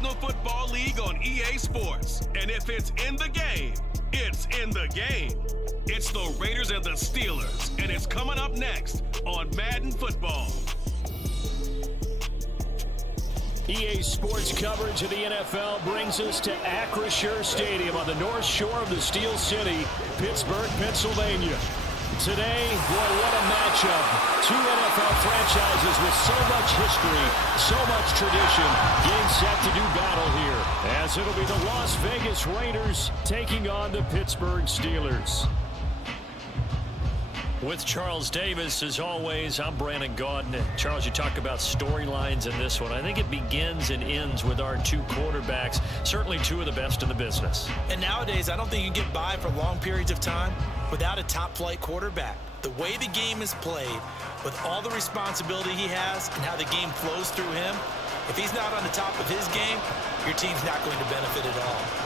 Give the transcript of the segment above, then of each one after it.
National Football League on EA Sports. And if it's in the game, it's in the game. It's the Raiders and the Steelers, and it's coming up next on Madden Football. EA Sports coverage of the NFL brings us to Acrisure Stadium on the north shore of the Steel City, Pittsburgh, Pennsylvania. Today, boy, what a matchup. Two NFL franchises with so much history, so much tradition, getting set to do battle here, as it'll be the Las Vegas Raiders taking on the Pittsburgh Steelers. With Charles Davis, as always, I'm Brandon Gaudin. Charles, you talk about storylines in this one. I think it begins and ends with our two quarterbacks, certainly two of the best in the business. And nowadays, I don't think you can get by for long periods of time without a top-flight quarterback. The way the game is played, with all the responsibility he has and how the game flows through him, if he's not on the top of his game, your team's not going to benefit at all.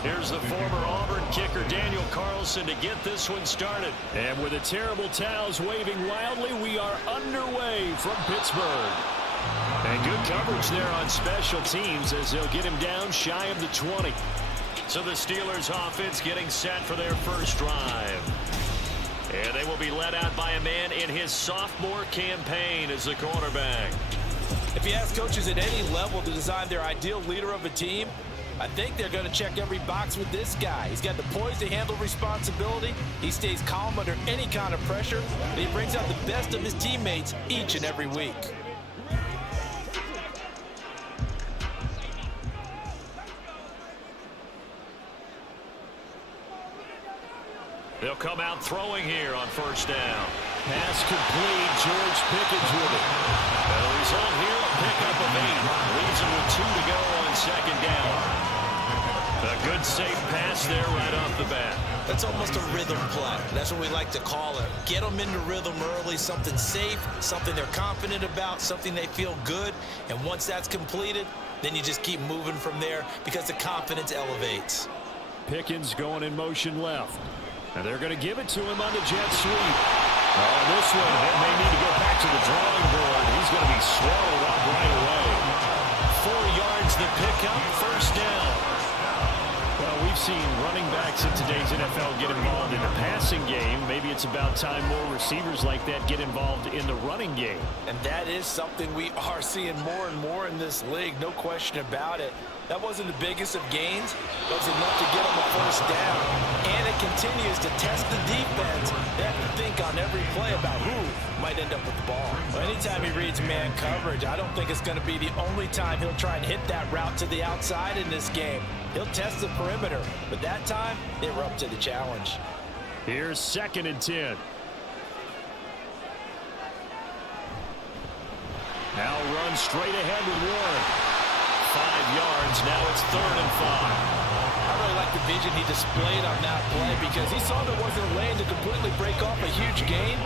Here's the former Auburn kicker, Daniel Carlson, to get this one started. And with the terrible towels waving wildly, we are underway from Pittsburgh. And good coverage there on special teams as they'll get him down shy of the 20. So the Steelers offense getting set for their first drive. And they will be led out by a man in his sophomore campaign as the quarterback. If you ask coaches at any level to design their ideal leader of a team, I think they're going to check every box with this guy. He's got the poise to handle responsibility. He stays calm under any kind of pressure. And he brings out the best of his teammates each and every week. They'll come out throwing here on first down. Pass complete. George Pickens with it. The result here, a pickup of 8. Leaves him with 2 to go on second down. A good safe pass there right off the bat. That's almost a rhythm play. That's what we like to call it. Get them into rhythm early, something safe, something they're confident about, something they feel good. And once that's completed, then you just keep moving from there because the confidence elevates. Pickens going in motion left. And they're going to give it to him on the jet sweep. Oh, this one, they may need to go back to the drawing board. He's going to be swallowed up right away. 4 yards the pickup, first down. Well, we've seen running backs in today's NFL get involved in the passing game. Maybe it's about time more receivers like that get involved in the running game. And that is something we are seeing more and more in this league, no question about it. That wasn't the biggest of gains, but it was enough to get them a first down. And it continues to test the defense. They have to think on every play about who might end up with the ball. Well, anytime he reads man coverage, I don't think it's going to be the only time he'll try and hit that route to the outside in this game. He'll test the perimeter, but that time, they were up to the challenge. Here's 2nd and 10. Now run straight ahead with Warren. 5 yards, now it's 3rd and 5. I really like the vision he displayed on that play because he saw there wasn't a lane to completely break off a huge gain.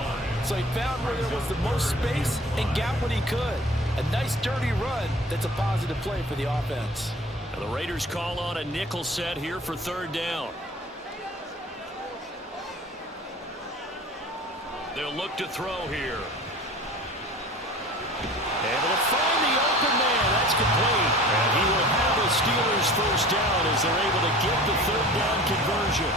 So he found where there was the most space and got what he could. A nice dirty run that's a positive play for the offense. Now the Raiders call on a nickel set here for 3rd down. They'll look to throw here. Able to find the open man. That's complete. And he will have a Steelers first down as they're able to get the 3rd down conversion.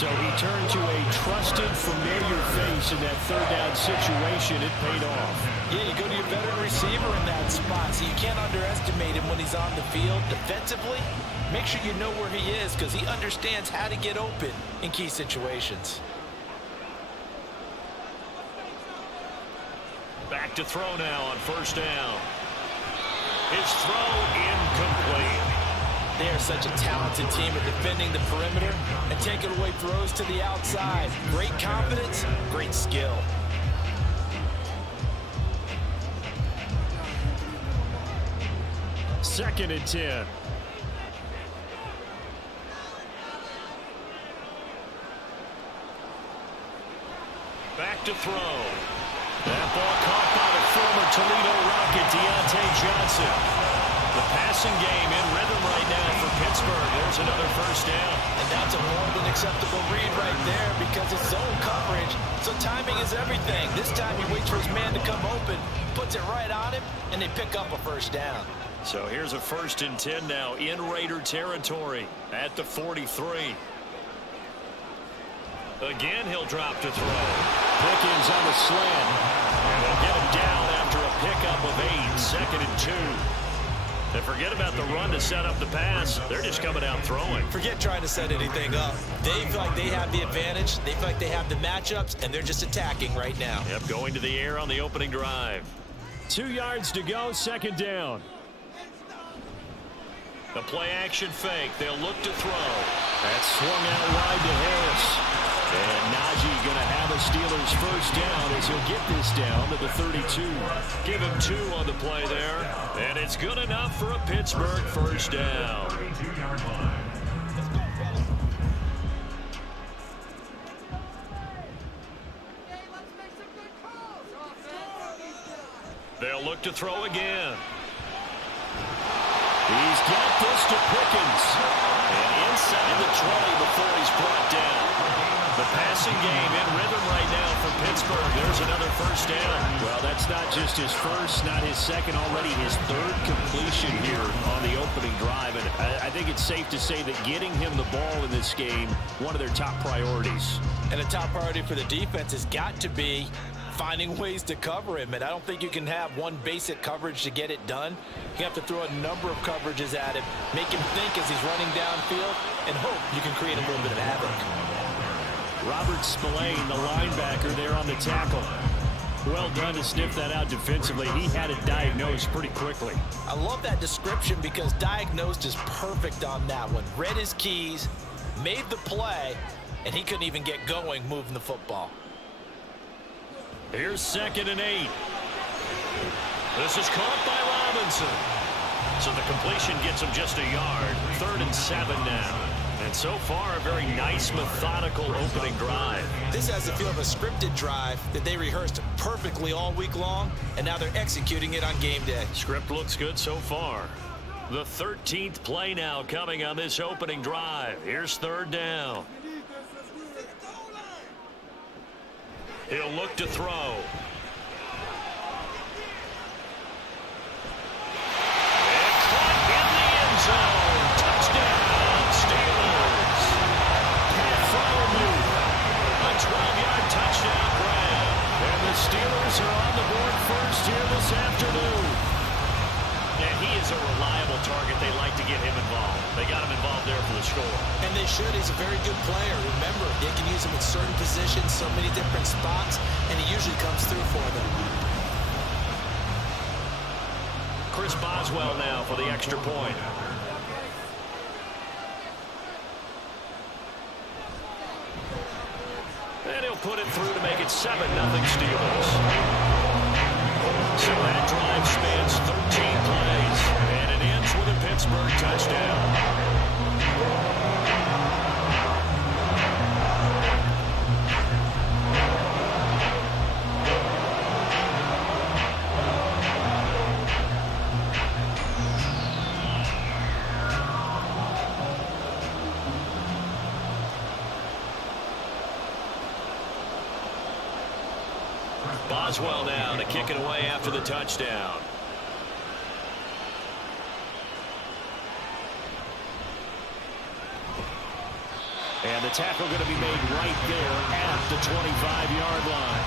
So he turned to a trusted, familiar face in that 3rd down situation. It paid off. Yeah, you go to your veteran receiver in that spot, so you can't underestimate him when he's on the field. Defensively, make sure you know where he is because he understands how to get open in key situations. Back to throw now on first down. His throw incomplete. They are such a talented team at defending the perimeter and taking away throws to the outside. Great confidence, great skill. 2nd and 10. Back to throw. That ball caught by the former Toledo Rocket, Deontay Johnson. The passing game in rhythm right now for Pittsburgh. There's another first down. And that's a more than acceptable read right there because it's zone coverage, so timing is everything. This time he waits for his man to come open, puts it right on him, and they pick up a first down. So here's a 1st and 10 now in Raider territory at the 43. Again, he'll drop to throw. Pickens on the slant. And they'll get him down after a pickup of 8. 2nd and 2. And forget about the run to set up the pass. They're just coming out throwing. Forget trying to set anything up. They feel like they have the advantage. They feel like they have the matchups, and they're just attacking right now. Yep, going to the air on the opening drive. 2 yards to go, 2nd down. The play action fake. They'll look to throw. That's swung out wide to Harris. And Najee going to have a Steelers first down as he'll get this down to the 32. Give him 2 on the play there. And it's good enough for a Pittsburgh first down. They'll look to throw again. He's got this to Pickens. And inside the 20 before he's brought down. The passing game in rhythm right now for Pittsburgh. There's another first down. Well, that's not just his first, not his second, already his 3rd completion here on the opening drive. And I think it's safe to say that getting him the ball in this game, one of their top priorities. And a top priority for the defense has got to be finding ways to cover him. And I don't think you can have one basic coverage to get it done. You have to throw a number of coverages at him, make him think as he's running downfield, and hope you can create a little bit of havoc. Robert Spillane, the linebacker there on the tackle. Well done to sniff that out defensively. He had it diagnosed pretty quickly. I love that description because diagnosed is perfect on that one. Read his keys, made the play, and he couldn't even get going moving the football. Here's 2nd and 8. This is caught by Robinson. So the completion gets him just a yard. 3rd and 7 now. And so far, a very nice, methodical opening drive. This has the feel of a scripted drive that they rehearsed perfectly all week long, and now they're executing it on game day. Script looks good so far. The 13th play now coming on this opening drive. Here's 3rd down. He'll look to throw. And caught in the end zone. Touchdown, Steelers. Pat Freiermuth, a 12-yard touchdown grab. And the Steelers are on the board first here this afternoon. And he is a reliable target. They like to get him involved. They got him involved there for the score. And they should. He's a very good player. Remember, they can use him in certain positions, so many different spots, and he usually comes through for them. Chris Boswell now for the extra point. And he'll put it through to make it 7-0 Steelers. So that drive spans 13 plays, and it ends with a Pittsburgh touchdown. Boswell now to kick it away after the touchdown. And the tackle going to be made right there at the 25-yard line.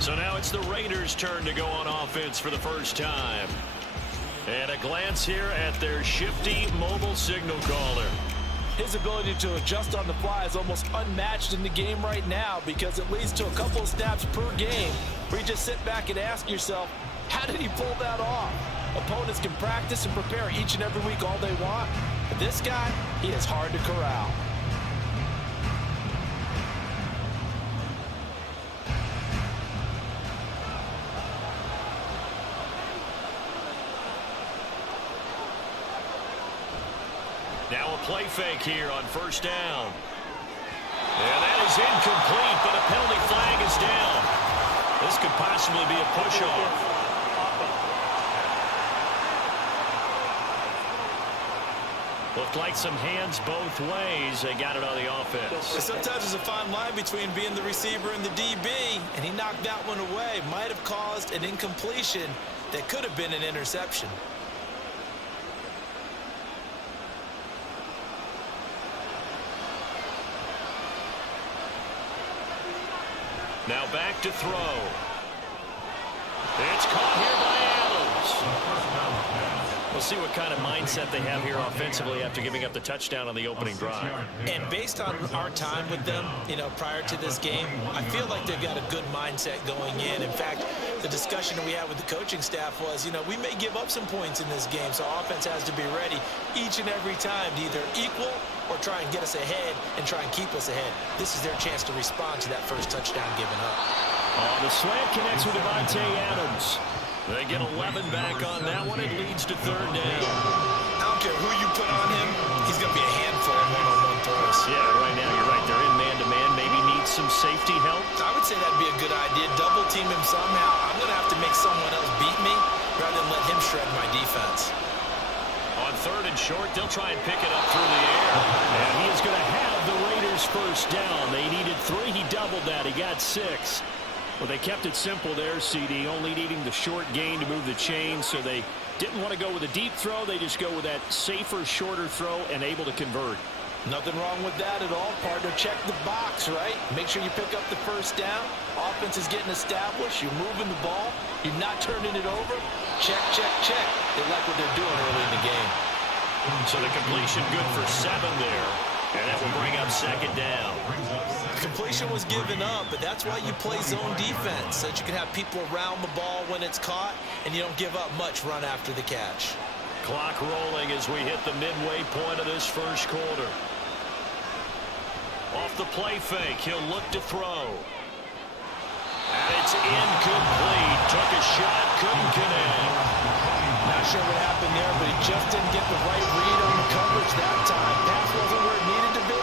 So now it's the Raiders' turn to go on offense for the first time. And a glance here at their shifty mobile signal caller. His ability to adjust on the fly is almost unmatched in the game right now because it leads to a couple of snaps per game where you just sit back and ask yourself, how did he pull that off? Opponents can practice and prepare each and every week all they want. But this guy, he is hard to corral. Now a play fake here on first down. And that is incomplete, but a penalty flag is down. This could possibly be a push-off. Looked like some hands both ways. They got it on the offense. Sometimes there's a fine line between being the receiver and the DB, and he knocked that one away. Might have caused an incompletion that could have been an interception. Now back to throw. It's caught here by Adams. We'll see what kind of mindset they have here offensively after giving up the touchdown on the opening drive. And based on our time with them, prior to this game, I feel like they've got a good mindset going in. In fact, the discussion that we had with the coaching staff was, we may give up some points in this game, so offense has to be ready each and every time to either equal or try and get us ahead and try and keep us ahead. This is their chance to respond to that first touchdown given up. The slant connects with Devontae Adams. They get 11 back on that one. It leads to third down. I don't care who you put on him. He's going to be a handful of one-on-one throws. Yeah, right now you're right. They're in man-to-man. Maybe need some safety help. I would say that'd be a good idea. Double team him somehow. I'm going to have to make someone else beat me rather than let him shred my defense. On third and short, they'll try and pick it up through the air. And he is going to have the Raiders first down. They needed 3. He doubled that. He got 6. Well, they kept it simple there, CD, only needing the short gain to move the chain, so they didn't want to go with a deep throw. They just go with that safer, shorter throw and able to convert. Nothing wrong with that at all, partner. Check the box, right? Make sure you pick up the first down. Offense is getting established. You're moving the ball. You're not turning it over. Check, check, check. They like what they're doing early in the game. So the completion good for 7 there, and that will bring up second down. Completion was given up, but that's why you play zone defense, so that you can have people around the ball when it's caught, and you don't give up much run after the catch. Clock rolling as we hit the midway point of this first quarter. Off the play fake, he'll look to throw. And it's incomplete. Took a shot, couldn't connect. Not sure what happened there, but he just didn't get the right read on the coverage that time. Pass wasn't where it needed to be,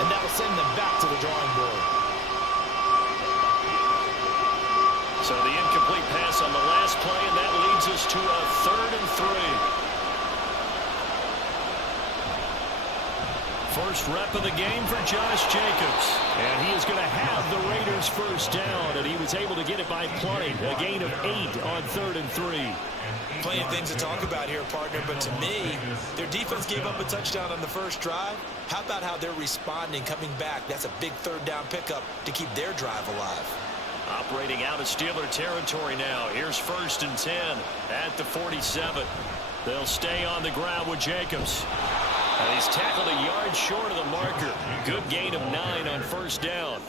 and that will send them back to the drawing board. So the incomplete pass on the last play, and that leads us to a 3rd and 3. First rep of the game for Josh Jacobs. And he is going to have the Raiders first down, and he was able to get it by plenty. A gain of 8 on 3rd and 3. Plenty of things to talk about here, partner, but to me, their defense gave up a touchdown on the first drive. How about how they're responding, coming back? That's a big 3rd down pickup to keep their drive alive. Operating out of Steeler territory now. Here's 1st and 10 at the 47. They'll stay on the ground with Jacobs. And he's tackled a yard short of the marker. Good gain of 9 on first down.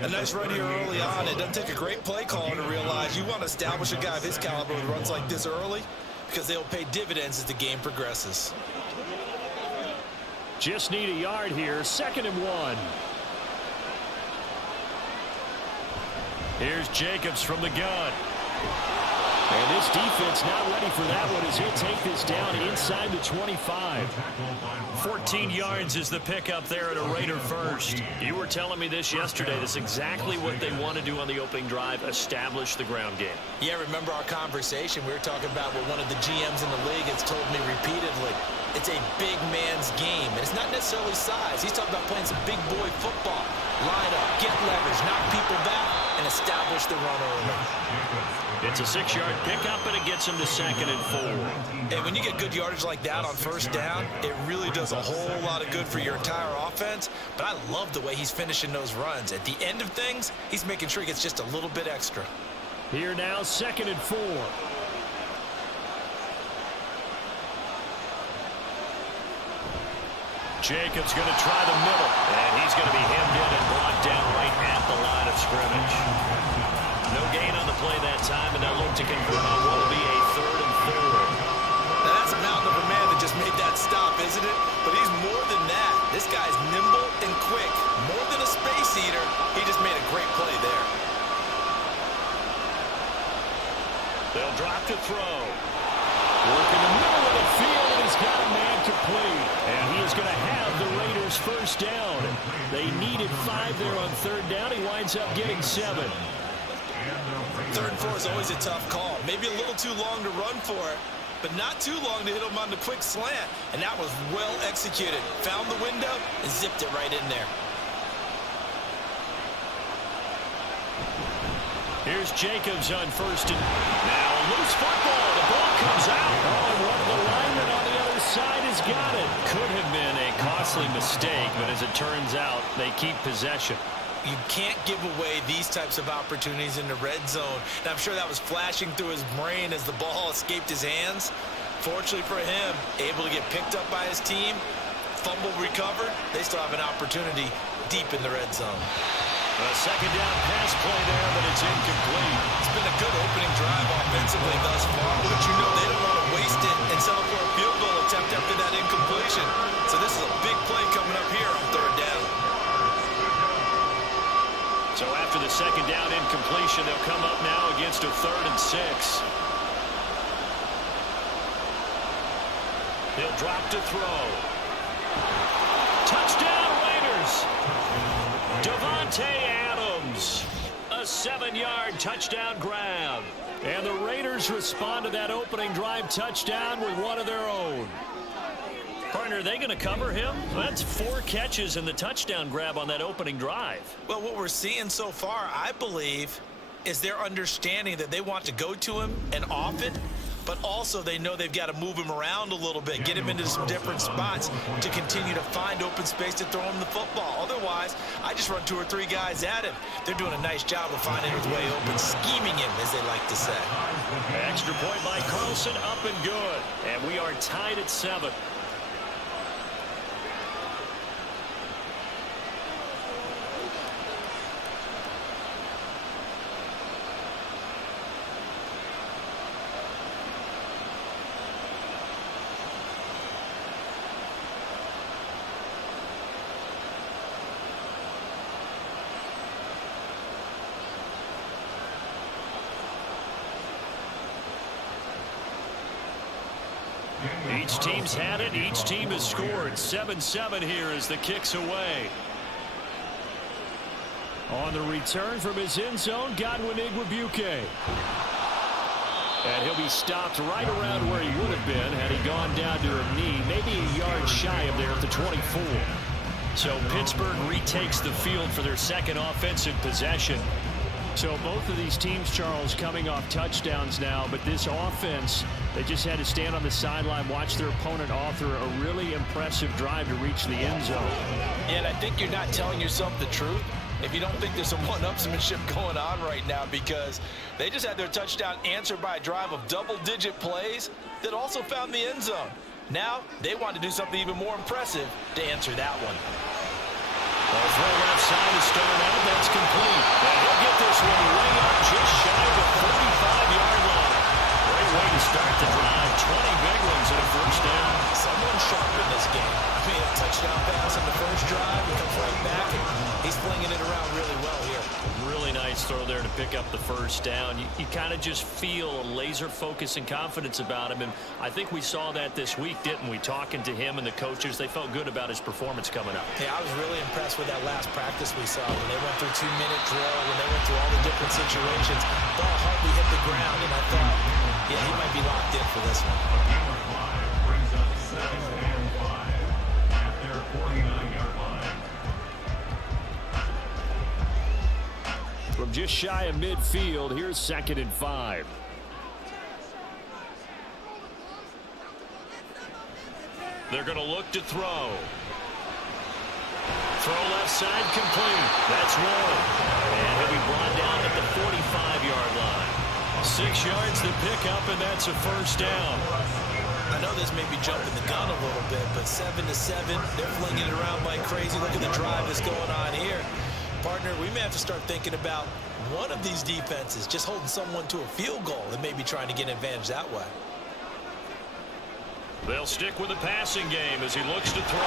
A nice run here early on. It doesn't take a great play caller to realize you want to establish a guy of his caliber who runs like this early, because they'll pay dividends as the game progresses. Just need a yard here. 2nd and 1. Here's Jacobs from the gun. And this defense not ready for that one as he'll take this down inside the 25. 14 yards is the pickup there at a Raider first. You were telling me this yesterday. That's exactly what they want to do on the opening drive, establish the ground game. Yeah, remember our conversation? We were talking about what one of the GMs in the league has told me repeatedly. It's a big man's game, and it's not necessarily size. He's talking about playing some big boy football. Line up, get leverage, knock people back, and establish the run early. It's a 6-yard pickup, and it gets him to 2nd and 4. And when you get good yardage like that on first down, it really does a whole lot of good for your entire offense. But I love the way he's finishing those runs. At the end of things, he's making sure he gets just a little bit extra. Here now, 2nd and 4. Jacobs going to try the middle, and he's going to be hemmed in and brought down right at the line of scrimmage. No gain on the play that time, and they'll look to convert on what will be a 3rd and 4. Now that's a mountain of a man that just made that stop, isn't it? But he's more than that. This guy's nimble and quick. More than a space eater, he just made a great play there. They'll drop to throw. Work in the middle of the field, and he's got a man complete. And he 5 there on 3rd down. He winds up getting 7. 3rd and 4 is always a tough call. Maybe a little too long to run for it, but not too long to hit him on the quick slant. And that was well executed. Found the window and zipped it right in there. Here's Jacobs on 1st and now a loose football. The ball comes out. Oh, and one of the linemen on the other side has got it. Could have been a costly mistake, but as it turns out, they keep possession. You can't give away these types of opportunities in the red zone. And I'm sure that was flashing through his brain as the ball escaped his hands. Fortunately for him, able to get picked up by his team, fumble recovered. They still have an opportunity deep in the red zone. A 2nd down pass play there, but it's incomplete. It's been a good opening drive offensively thus far, but you know they don't want to waste it and settle for a field goal attempt after that incompletion. So this is a big play coming up here on 3rd down. So after the 2nd down incompletion, they'll come up now against a 3rd and 6. He'll drop to throw. Touchdown Raiders! Davante Adams, a 7-yard touchdown grab. And the Raiders respond to that opening drive touchdown with one of their own. Partner, are they going to cover him? Well, that's 4 catches and the touchdown grab on that opening drive. Well, what we're seeing so far, I believe, is their understanding that they want to go to him and often, but also they know they've got to move him around a little bit, get him into some different spots to continue to find open space to throw him the football. Otherwise, I just run 2 or 3 guys at him. They're doing a nice job of finding his way open, scheming him, as they like to say. Extra point by Carlson, up and good. And we are tied at 7. Each team's had it. Each team has scored. 7-7 here as the kick's away. On the return from his end zone, Godwin Igwebuike. And he'll be stopped right around where he would have been had he gone down to a knee, maybe a yard shy of there at the 24. So Pittsburgh retakes the field for their 2nd offensive possession. So both of these teams, Charles, coming off touchdowns now, but this offense, they just had to stand on the sideline, watch their opponent author a really impressive drive to reach the end zone. Yeah, and I think you're not telling yourself the truth if you don't think there's some one-upsmanship going on right now, because they just had their touchdown answered by a drive of double-digit plays that also found the end zone. Now they want to do something even more impressive to answer that one. Well, throw left side to start out. That's complete. And he'll get this one way up just shy of the 45-yard line. Great way to start the drive. 20 big ones and a 1st down. Someone sharp in this game. I mean, a touchdown pass on the 1st drive. He comes right back, and he's flinging it around really well here. Really nice throw there to pick up the 1st down. You kind of just feel a laser focus and confidence about him, and I think we saw that this week, didn't we? Talking to him and the coaches, they felt good about his performance coming up. Yeah, I was really impressed with that last practice we saw when they went through 2-minute drill, when they went through all the different situations. Ball hardly hit the ground, and I thought, yeah, he might be locked in for this one. From just shy of midfield, here's 2nd and 5. They're going to look to throw. Throw left side complete. That's one. And he'll be brought down at the 45-yard line. 6 yards to pick up, and that's a 1st down. I know this may be jumping the gun a little bit, but 7-7, they're flinging it around like crazy. Look at the drive that's going on here. Partner, we may have to start thinking about one of these defenses just holding someone to a field goal and maybe trying to get an advantage that way. They'll stick with the passing game as he looks to throw.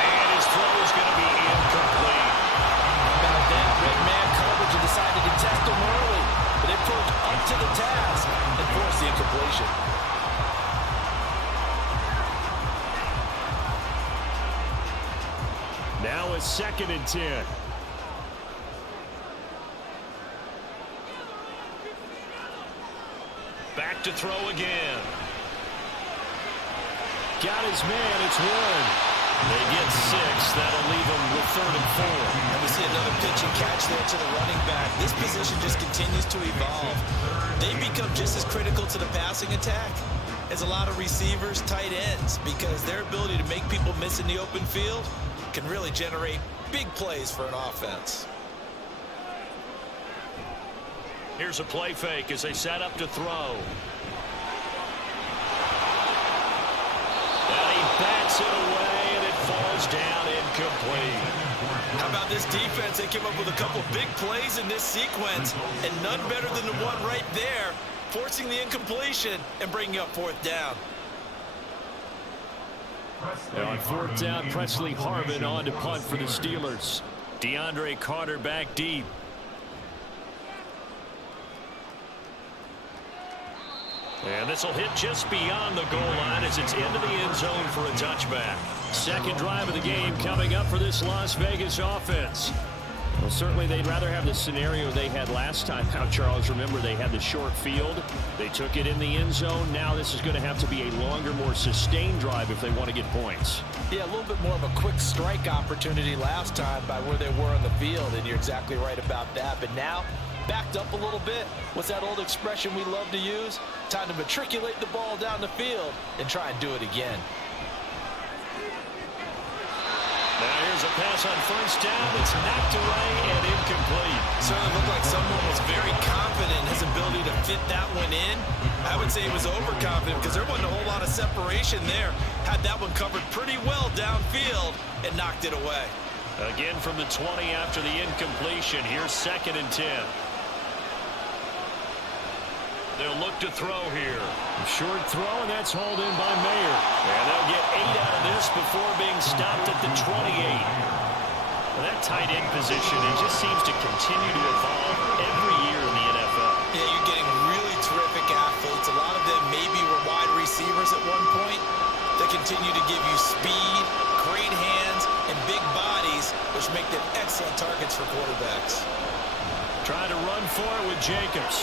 And his throw is going to be incomplete. How about that? Red man coverage and decided to test him early, but they proved up to the task and forced the incompletion. Now a 2nd and 10. Back to throw again. Got his man. It's 1. They get 6. That'll leave them with 3rd and 4. And we see another pitch and catch there to the running back. This position just continues to evolve. They become just as critical to the passing attack as a lot of receivers, tight ends, because their ability to make people miss in the open field can really generate big plays for an offense. Here's a play fake as they set up to throw. And he bats it away, and it falls down incomplete. How about this defense? They came up with a couple big plays in this sequence, and none better than the one right there, forcing the incompletion and bringing up 4th down. Now on 4th down, Presley Harvin on to punt for the Steelers. DeAndre Carter back deep. And this will hit just beyond the goal line as it's into the end zone for a touchback. 2nd drive of the game coming up for this Las Vegas offense. Well, certainly they'd rather have the scenario they had last time out, Charles. Remember, they had the short field. They took it in the end zone. Now this is going to have to be a longer, more sustained drive if they want to get points. Yeah, a little bit more of a quick strike opportunity last time by where they were on the field, and you're exactly right about that. But now, backed up a little bit. What's that old expression we love to use? Time to matriculate the ball down the field and try and do it again. Now here's a pass on 1st down. It's knocked away and incomplete. Certainly looked like someone was very confident in his ability to fit that one in. I would say he was overconfident because there wasn't a whole lot of separation there. Had that one covered pretty well downfield and knocked it away. Again from the 20 after the incompletion. Here's 2nd and 10. They'll look to throw here. A short throw, and that's hauled in by Mayer. And they'll get 8 out of this before being stopped at the 28. Well, that tight end position, it just seems to continue to evolve every year in the NFL. Yeah, you're getting really terrific athletes. A lot of them maybe were wide receivers at one point. They continue to give you speed, great hands, and big bodies, which make them excellent targets for quarterbacks. Trying to run for it with Jacobs.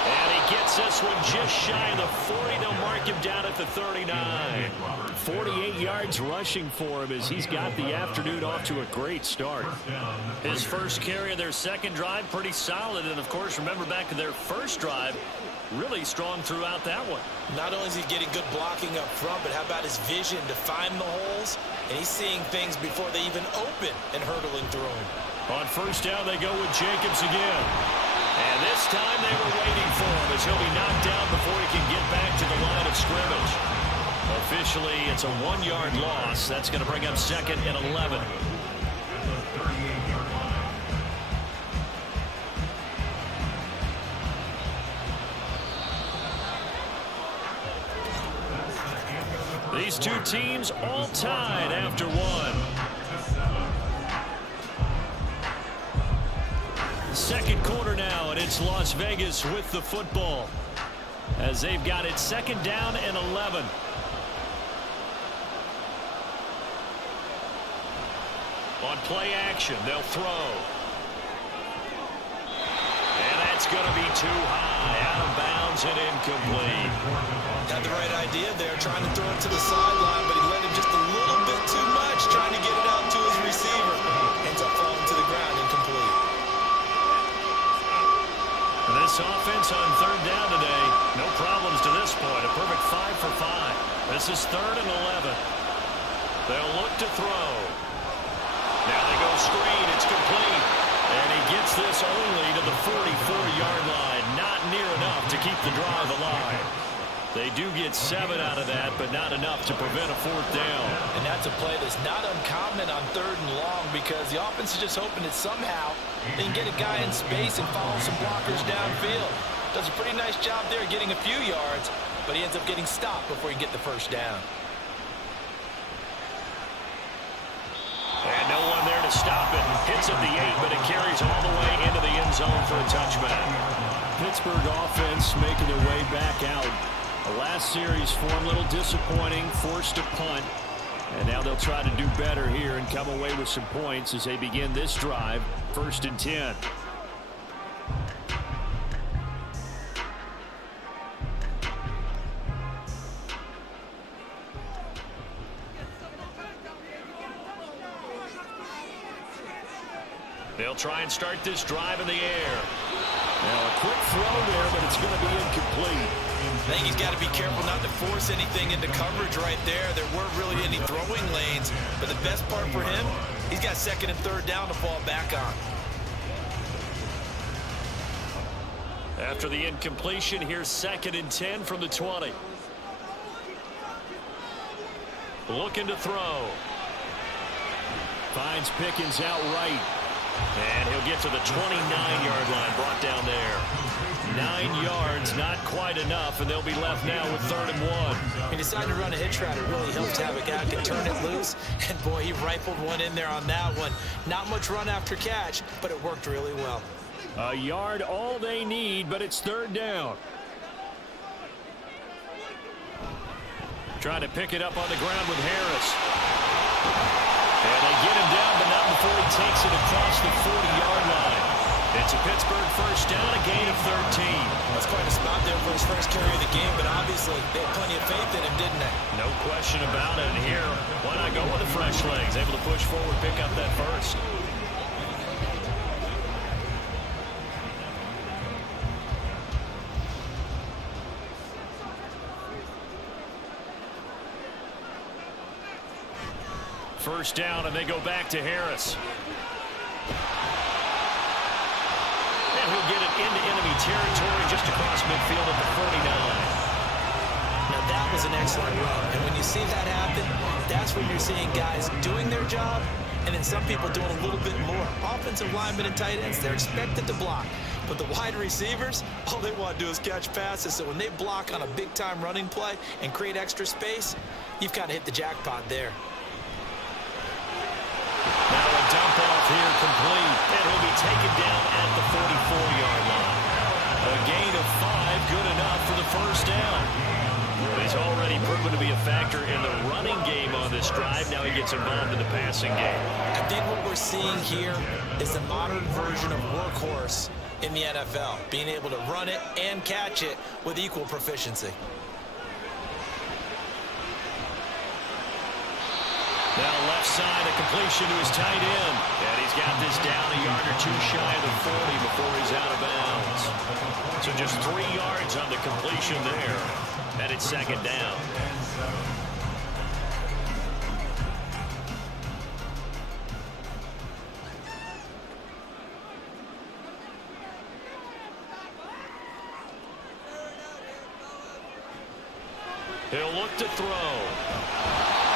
And he gets this one just shy of the 40. They'll mark him down at the 39. 48 yards rushing for him as he's got the afternoon off to a great start. His first carry of their 2nd drive, pretty solid. And, of course, remember back to their 1st drive, really strong throughout that one. Not only is he getting good blocking up front, but how about his vision to find the holes? And he's seeing things before they even open and hurtling through them. On 1st down, they go with Jacobs again. And this time they were waiting for him as he'll be knocked down before he can get back to the line of scrimmage. Officially, it's a 1-yard loss. That's going to bring up 2nd and 11. These two teams all tied after 1. 2nd quarter now, and it's Las Vegas with the football as they've got it 2nd down and 11. On play action, they'll throw. And that's going to be too high, out of bounds and incomplete. Had the right idea there, trying to throw it to the sideline, but he let him just a little bit too much, trying to get it out to his receiver. Ends up falling to the ground, incomplete. This offense on 3rd down today, no problems to this point. A perfect 5 for 5. This is 3rd and 11. They'll look to throw. Now they go screen. It's complete. And he gets this only to the 44-yard line. Not near enough to keep the drive alive. They do get 7 out of that, but not enough to prevent a 4th down. And that's a play that's not uncommon on 3rd and long because the offense is just hoping that somehow they can get a guy in space and follow some blockers downfield. Does a pretty nice job there getting a few yards, but he ends up getting stopped before he can get the 1st down. And no one there to stop it. Hits at the 8, but it carries all the way into the end zone for a touchback. Pittsburgh offense making their way back out. The last series for him, a little disappointing, forced to punt. And now they'll try to do better here and come away with some points as they begin this drive. 1st and 10. They'll try and start this drive in the air. Now a quick throw there, but it's going to be incomplete. I think he's got to be careful not to force anything into coverage right there. There weren't really any throwing lanes, but the best part for him, he's got 2nd and 3rd down to fall back on. After the incompletion, here's 2nd and 10 from the 20. Looking to throw. Finds Pickens out right. And he'll get to the 29-yard line, brought down there. 9 yards, not quite enough, and they'll be left now with 3rd and 1. He decided to run a hitch route. It really helps to have a guy who can turn it loose. And, boy, he rifled one in there on that one. Not much run after catch, but it worked really well. A yard all they need, but it's 3rd down. Trying to pick it up on the ground with Harris. And they get him down, but not before he takes it across the 40-yard line. It's a Pittsburgh 1st down, a gain of 13. That's quite a spot there for his first carry of the game, but obviously they had plenty of faith in him, didn't they? No question about it. And here, why not go with the fresh legs? Able to push forward, pick up that first. First down, and they go back to Harris. And he'll get it into enemy territory just across midfield at the 49. Now that was an excellent run, and when you see that happen, that's when you're seeing guys doing their job, and then some people doing a little bit more. Offensive linemen and tight ends, they're expected to block. But the wide receivers, all they want to do is catch passes. So when they block on a big-time running play and create extra space, you've kind of hit the jackpot there. Now a dump off here complete, and he'll be taken down at the 44-yard line. A gain of 5, good enough for the first down. He's already proven to be a factor in the running game on this drive. Now he gets involved in the passing game. I think what we're seeing here is the modern version of workhorse in the NFL, being able to run it and catch it with equal proficiency. Now left side, a completion to his tight end. And he's got this down a yard or two shy of the 40 before he's out of bounds. So just 3 yards on the completion there. And it's 2nd down. He'll look to throw.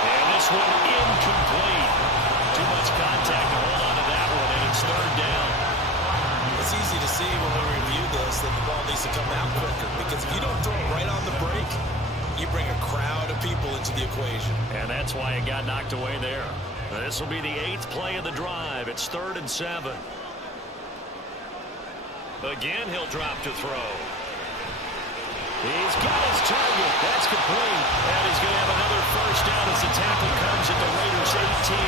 And this one incomplete. Too much contact to hold on to that one, and it's 3rd down. It's easy to see when we review this that the ball needs to come out quicker, because if you don't throw it right on the break, you bring a crowd of people into the equation. And that's why it got knocked away there. This will be the 8th play of the drive. It's 3rd and 7. Again, he'll drop to throw. He's got his target. That's complete. And he's going to have another first down as the tackle comes at the Raiders' 18.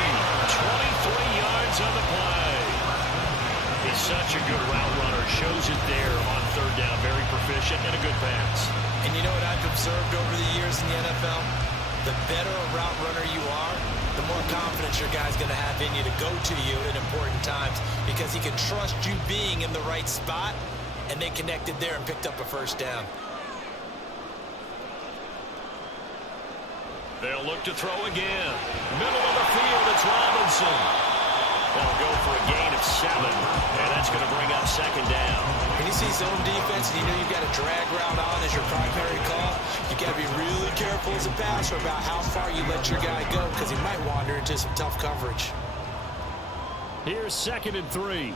23 yards on the play. He's such a good route runner. Shows it there on 3rd down. Very proficient and a good pass. And you know what I've observed over the years in the NFL? The better a route runner you are, the more confidence your guy's going to have in you to go to you at important times, because he can trust you being in the right spot, and they connected there and picked up a first down. They'll look to throw again. Middle of the field, it's Robinson. They'll go for a gain of 7, and that's going to bring up 2nd down. When you see zone defense and you know you've got a drag route on as your primary call, you've got to be really careful as a passer about how far you let your guy go, because he might wander into some tough coverage. Here's 2nd and 3.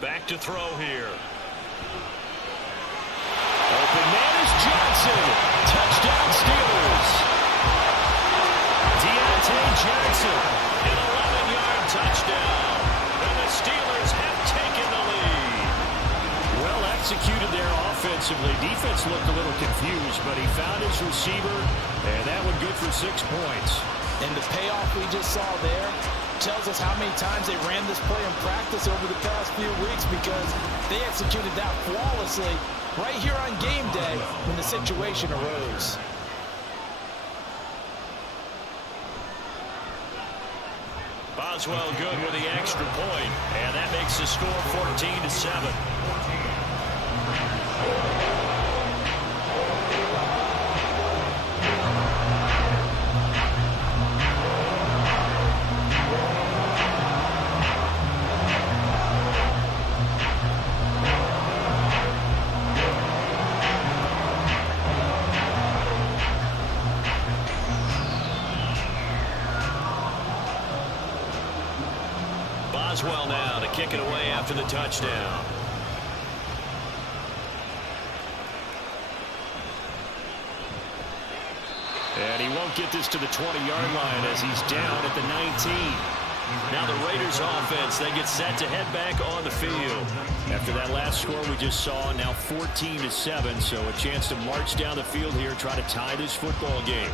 Back to throw here. Open man is Johnson. Touchdown Steelers. Deontay Johnson, an 11-yard touchdown. And the Steelers have taken the lead. Well executed there offensively. Defense looked a little confused, but he found his receiver, and that one good for 6 points. And the payoff we just saw there tells us how many times they ran this play in practice over the past few weeks, because they executed that flawlessly right here on game day when the situation arose. Boswell good with the extra point, and that makes the score 14-7. Boswell now to kick it away after the touchdown. And he won't get this to the 20-yard line as he's down at the 19. Now the Raiders offense, they get set to head back on the field. After that last score we just saw, now 14-7, so a chance to march down the field here, try to tie this football game.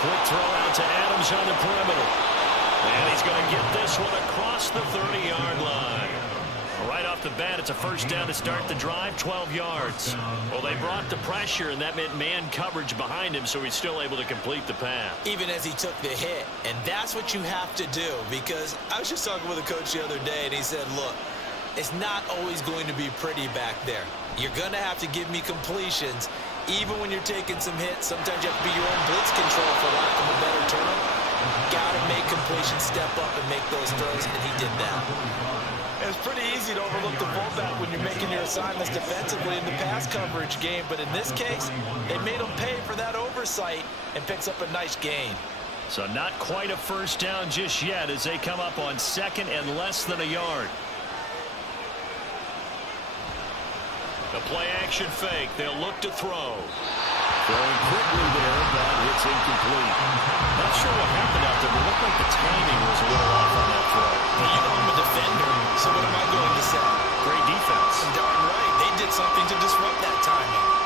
Quick throw out to Adams on the perimeter. And he's going to get this one across the 30-yard line. Right off the bat, it's a first down to start the drive, 12 yards. Well, they brought the pressure, and that meant man coverage behind him, so he's still able to complete the pass. Even as he took the hit. And that's what you have to do, because I was just talking with a coach the other day, and he said, look, it's not always going to be pretty back there. You're going to have to give me completions. Even when you're taking some hits, sometimes you have to be your own blitz control, for lack of a better term. Got to make completions, step up, and make those throws, and he did that. It's pretty easy to overlook the fullback when you're making your assignments defensively in the pass coverage game, but in this case, they made him pay for that oversight and picks up a nice gain. So not quite a first down just yet as they come up on second and less than a yard. The play-action fake. They'll look to throw. Throwing quickly there, but it's incomplete. Not sure what happened out there, but it looked like the timing was a little off on that throw. Well, you know I'm a defender, so what am I going to say? Great defense. Darn right. They did something to disrupt that timing.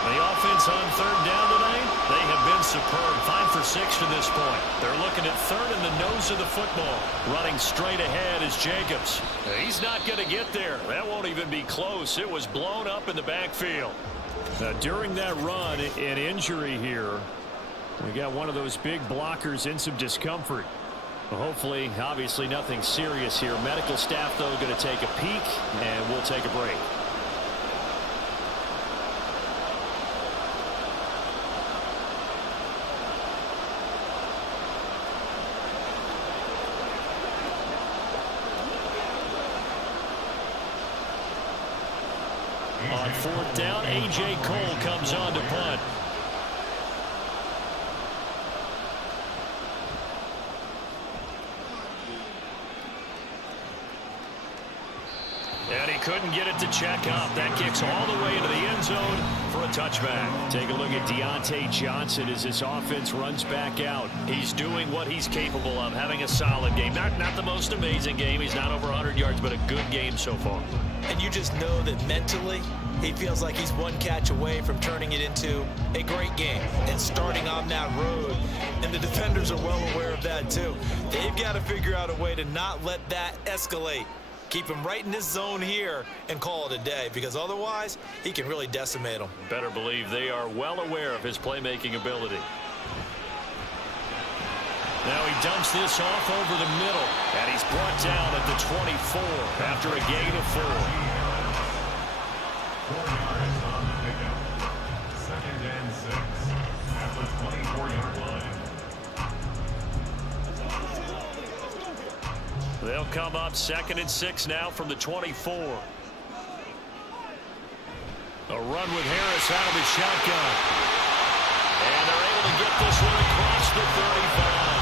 The offense on third down tonight, they have been superb. 5 for 6 to this point. They're looking at third in the nose of the football. Running straight ahead is Jacobs. He's not going to get there. That won't even be close. It was blown up in the backfield. Now, during that run, an injury here. We got one of those big blockers in some discomfort. Well, hopefully, obviously, nothing serious here. Medical staff, though, going to take a peek, and we'll take a break. On fourth down, A.J. Cole comes on to punt. And he couldn't get it to check up. That kicks all the way into the end zone for a touchback. Take a look at Deontay Johnson as this offense runs back out. He's doing what he's capable of, having a solid game. Not the most amazing game. He's not over 100 yards, but a good game so far. And you just know that mentally, he feels like he's one catch away from turning it into a great game and starting on that road. And the defenders are well aware of that, too. They've got to figure out a way to not let that escalate. Keep him right in this zone here and call it a day, because otherwise he can really decimate them. Better believe they are well aware of his playmaking ability. Now he dumps this off over the middle, and he's brought down at the 24 after a gain of 4. 4 yards on the pickup. 2nd and 6 at the 24-yard line. They'll come up 2nd and 6 now from the 24. A run with Harris out of his shotgun. And they're able to get this one across the 35.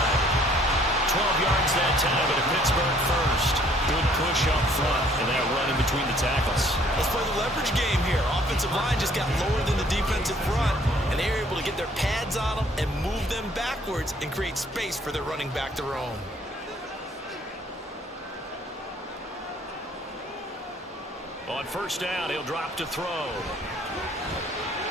12 yards time at a Pittsburgh first. Good push up front and that run in between the tackles. Let's play the leverage game here. Offensive line just got lower than the defensive front, and they were able to get their pads on them and move them backwards and create space for their running back to roam. On first down, he'll drop to throw.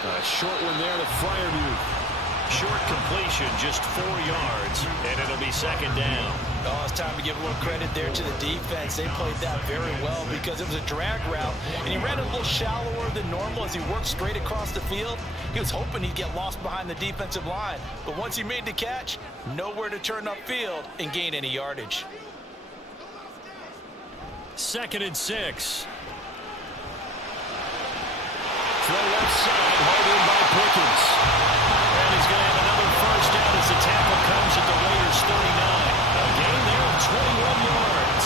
A short one there to Freiermuth. Short completion, just 4 yards, and it'll be second down. Oh, it's time to give a little credit there to the defense. They played that very well because it was a drag route, and he ran a little shallower than normal as he worked straight across the field. He was hoping he'd get lost behind the defensive line, but once he made the catch, nowhere to turn upfield and gain any yardage. 2nd and 6. Throw left side, held in by Pickens. And he's going to have another first down as the tackle comes at the Raiders' 39. A gain there of 21 yards.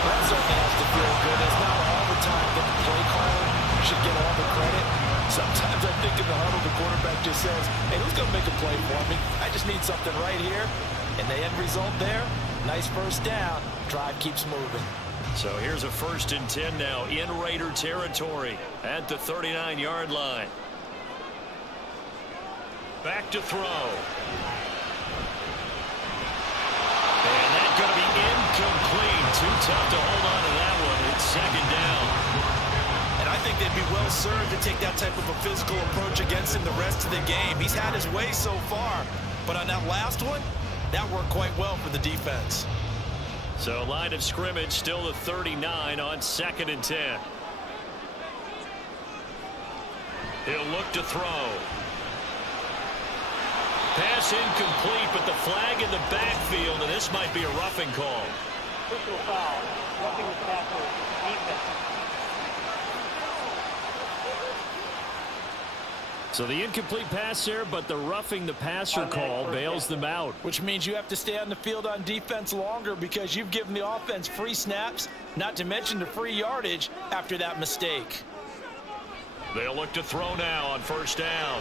That certainly has to feel good. It's not all the time that the play caller should get all the credit. Sometimes I think in the huddle, the quarterback just says, hey, who's going to make a play for me? I just need something right here. And the end result there, nice first down. Drive keeps moving. So here's a 1st and 10 now in Raider territory at the 39-yard line. Back to throw. And that's going to be incomplete. Too tough to hold on to that one. It's second down. And I think they'd be well served to take that type of a physical approach against him the rest of the game. He's had his way so far, but on that last one, that worked quite well for the defense. So line of scrimmage still the 39 on 2nd and 10. He'll look to throw. Pass incomplete, but the flag in the backfield, and this might be a roughing call. Personal foul, roughing the passer, defense. So the incomplete pass there, but the roughing the passer call bails them out. Which means you have to stay on the field on defense longer because you've given the offense free snaps, not to mention the free yardage after that mistake. They'll look to throw now on first down.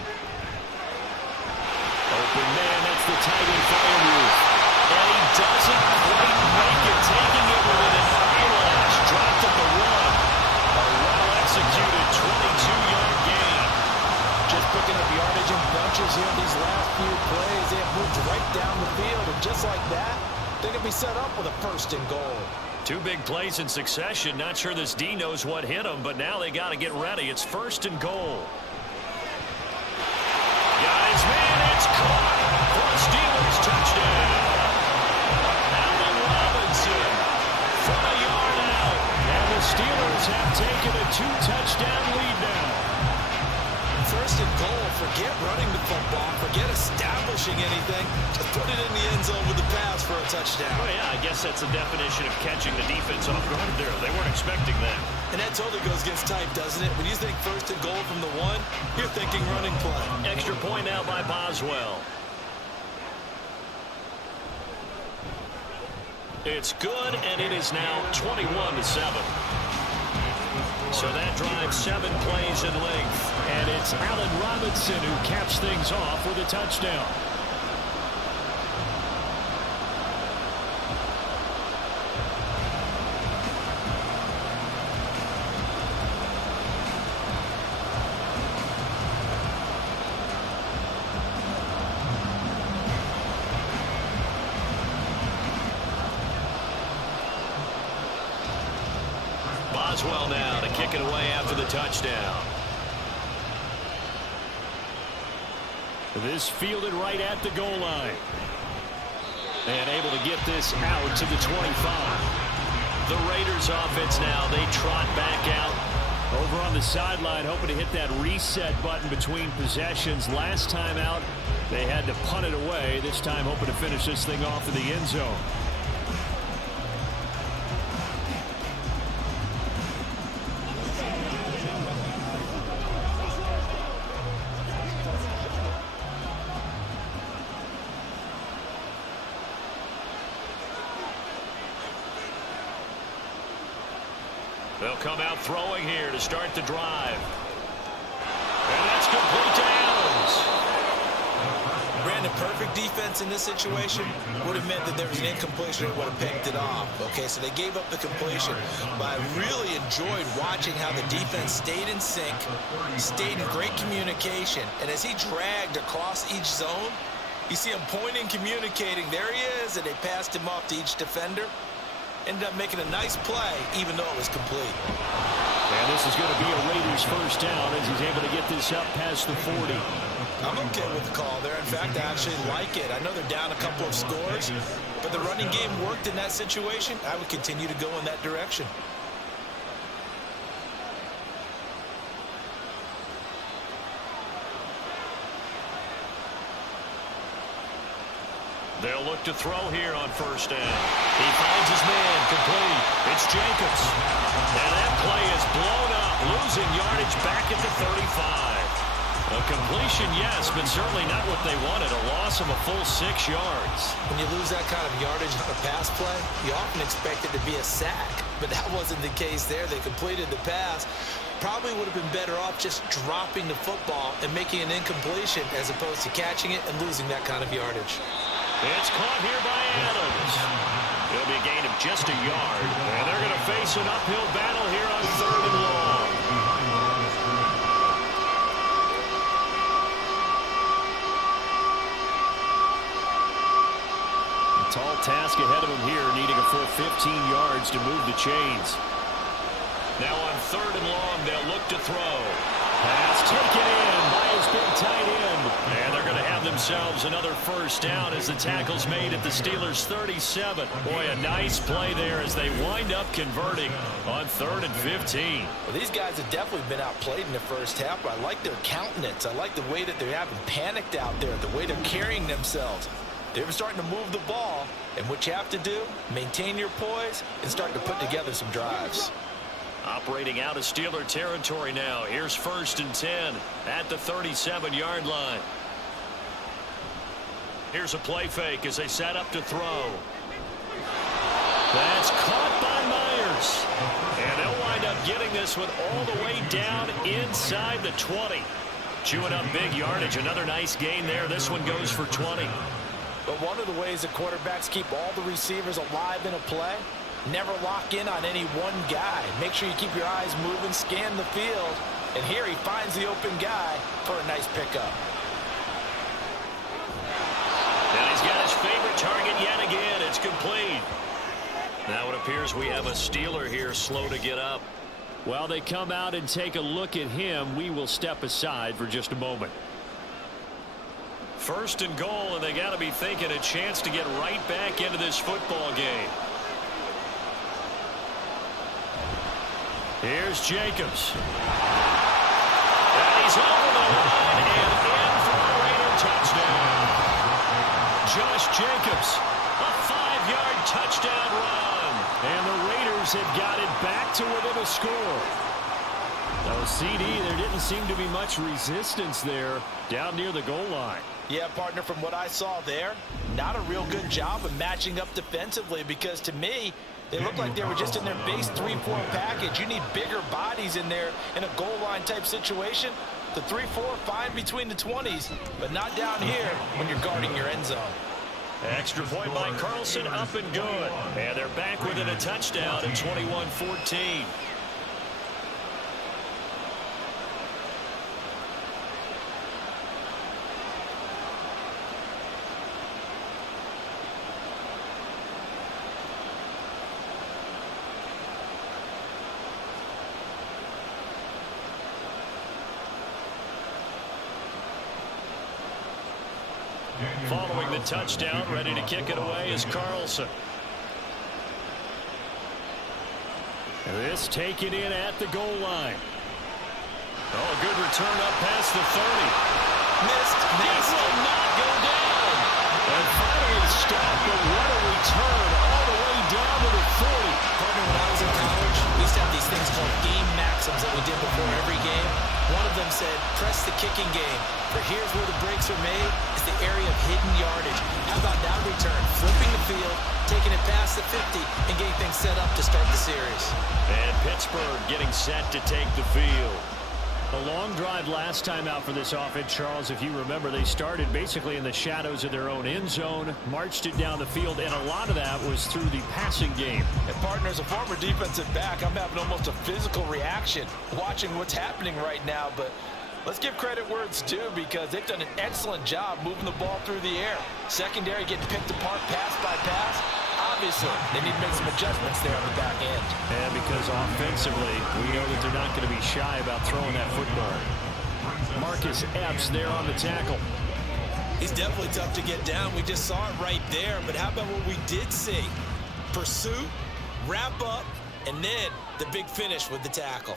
Open man, that's the tight end Freiermuth. And he doesn't quite make it, taking it with an eyelash. Dropped at the run. A well-executed 22-yard gain. Just picking up yardage in bunches here these last few plays. They have moved right down the field, and just like that, they can be set up with a 1st and goal. 2 big plays in succession. Not sure this D knows what hit him, but now they got to get ready. It's 1st and goal. Got his man, it's caught for a Steelers touchdown. Allen Robinson from a yard out. And the Steelers have taken a 2-touchdown lead now. 1st and goal, forget running the football, forget establishing anything. Just put it in the end zone with the pass for a touchdown. Well, yeah, I guess that's the definition of catching the defense off guard there. They weren't expecting that. And that totally goes against type, doesn't it? When you think 1st and goal from the 1, you're thinking running play. Extra point now by Boswell. It's good, and it is now 21-7. So that drives 7 plays in length. And it's Allen Robinson who caps things off with a touchdown. Boswell now to kick it away after the touchdown. This fielded right at the goal line. And able to get this out to the 25. The Raiders offense now, they trot back out. Over on the sideline, hoping to hit that reset button between possessions. Last time out, they had to punt it away. This time hoping to finish this thing off in the end zone. They'll come out throwing here to start the drive. And that's complete to Adams. Trying to perfect defense in this situation would have meant that there was an incompletion and would have picked it off. Okay, so they gave up the completion. But I really enjoyed watching how the defense stayed in sync, stayed in great communication. And as he dragged across each zone, you see him pointing, communicating. There he is, and they passed him off to each defender. Ended up making a nice play, even though it was complete. And this is going to be a Raiders first down as he's able to get this up past the 40. I'm okay with the call there. In fact, I actually like it. I know they're down a couple of scores, but the running game worked in that situation. I would continue to go in that direction. They'll look to throw here on first down. He finds his man, complete. It's Jacobs. And that play is blown up, losing yardage back at the 35. A completion, yes, but certainly not what they wanted. A loss of a full 6 yards. When you lose that kind of yardage on a pass play, you often expect it to be a sack. But that wasn't the case there. They completed the pass. Probably would have been better off just dropping the football and making an incompletion as opposed to catching it and losing that kind of yardage. It's caught here by Adams. It'll be a gain of just a yard. And they're going to face an uphill battle here on 3rd and long. A tall task ahead of him here, needing a full 15 yards to move the chains. Now on 3rd and long, they'll look to throw. Pass taken in by his big tight end. And they're going to have themselves another first down as the tackle's made at the Steelers' 37. Boy, a nice play there as they wind up converting on 3rd and 15. Well, these guys have definitely been outplayed in the first half, but I like their countenance. I like the way that they haven't panicked out there, the way they're carrying themselves. They're starting to move the ball, and what you have to do, maintain your poise and start to put together some drives. Operating out of Steeler territory now. Here's 1st and 10 at the 37-yard line. Here's a play fake as they set up to throw. That's caught by Myers. And they'll wind up getting this one all the way down inside the 20. Chewing up big yardage. Another nice gain there. This one goes for 20. But one of the ways that quarterbacks keep all the receivers alive in a play, never lock in on any one guy. Make sure you keep your eyes moving, scan the field. And here he finds the open guy for a nice pickup. And he's got his favorite target yet again. It's complete. Now it appears we have a Steeler here slow to get up. While they come out and take a look at him, we will step aside for just a moment. 1st and goal, and they got to be thinking a chance to get right back into this football game. Here's Jacobs. And he's over the line and in for a Raider touchdown. Josh Jacobs, a 5-yard touchdown run. And the Raiders have got it back to within a score. Now, CD, there didn't seem to be much resistance there down near the goal line. Yeah, partner, from what I saw there, not a real good job of matching up defensively because to me, they looked like they were just in their base 3-4 package. You need bigger bodies in there in a goal line type situation. The 3-4, fine between the 20s, but not down here when you're guarding your end zone. Extra point by Carlson, up and good. And they're back within a touchdown at 21-14. Following the touchdown, ready to kick it away is Carlson. This taken in at the goal line. Oh, a good return up past the 30. Missed. It will not go down. And finally stopped, but what a return all the way down to the 40. Partner, when I was in college, we used to have these things called game maxims that we did before every game. One of them said, press the kicking game. For here's where the breaks are made, is the area of hidden yardage. How about that return? Flipping the field, taking it past the 50, and getting things set up to start the series. And Pittsburgh getting set to take the field. A long drive last time out for this offense, Charles. If you remember, they started basically in the shadows of their own end zone, marched it down the field, and a lot of that was through the passing game. And partner, as a former defensive back, I'm having almost a physical reaction watching what's happening right now. But let's give credit where it's due, because they've done an excellent job moving the ball through the air. Secondary getting picked apart pass by pass. Obviously, they need to make some adjustments there on the back end. And because offensively, we know that they're not going to be shy about throwing that football. Marcus Epps there on the tackle. He's definitely tough to get down. We just saw it right there. But how about what we did see? Pursuit, wrap up, and then the big finish with the tackle.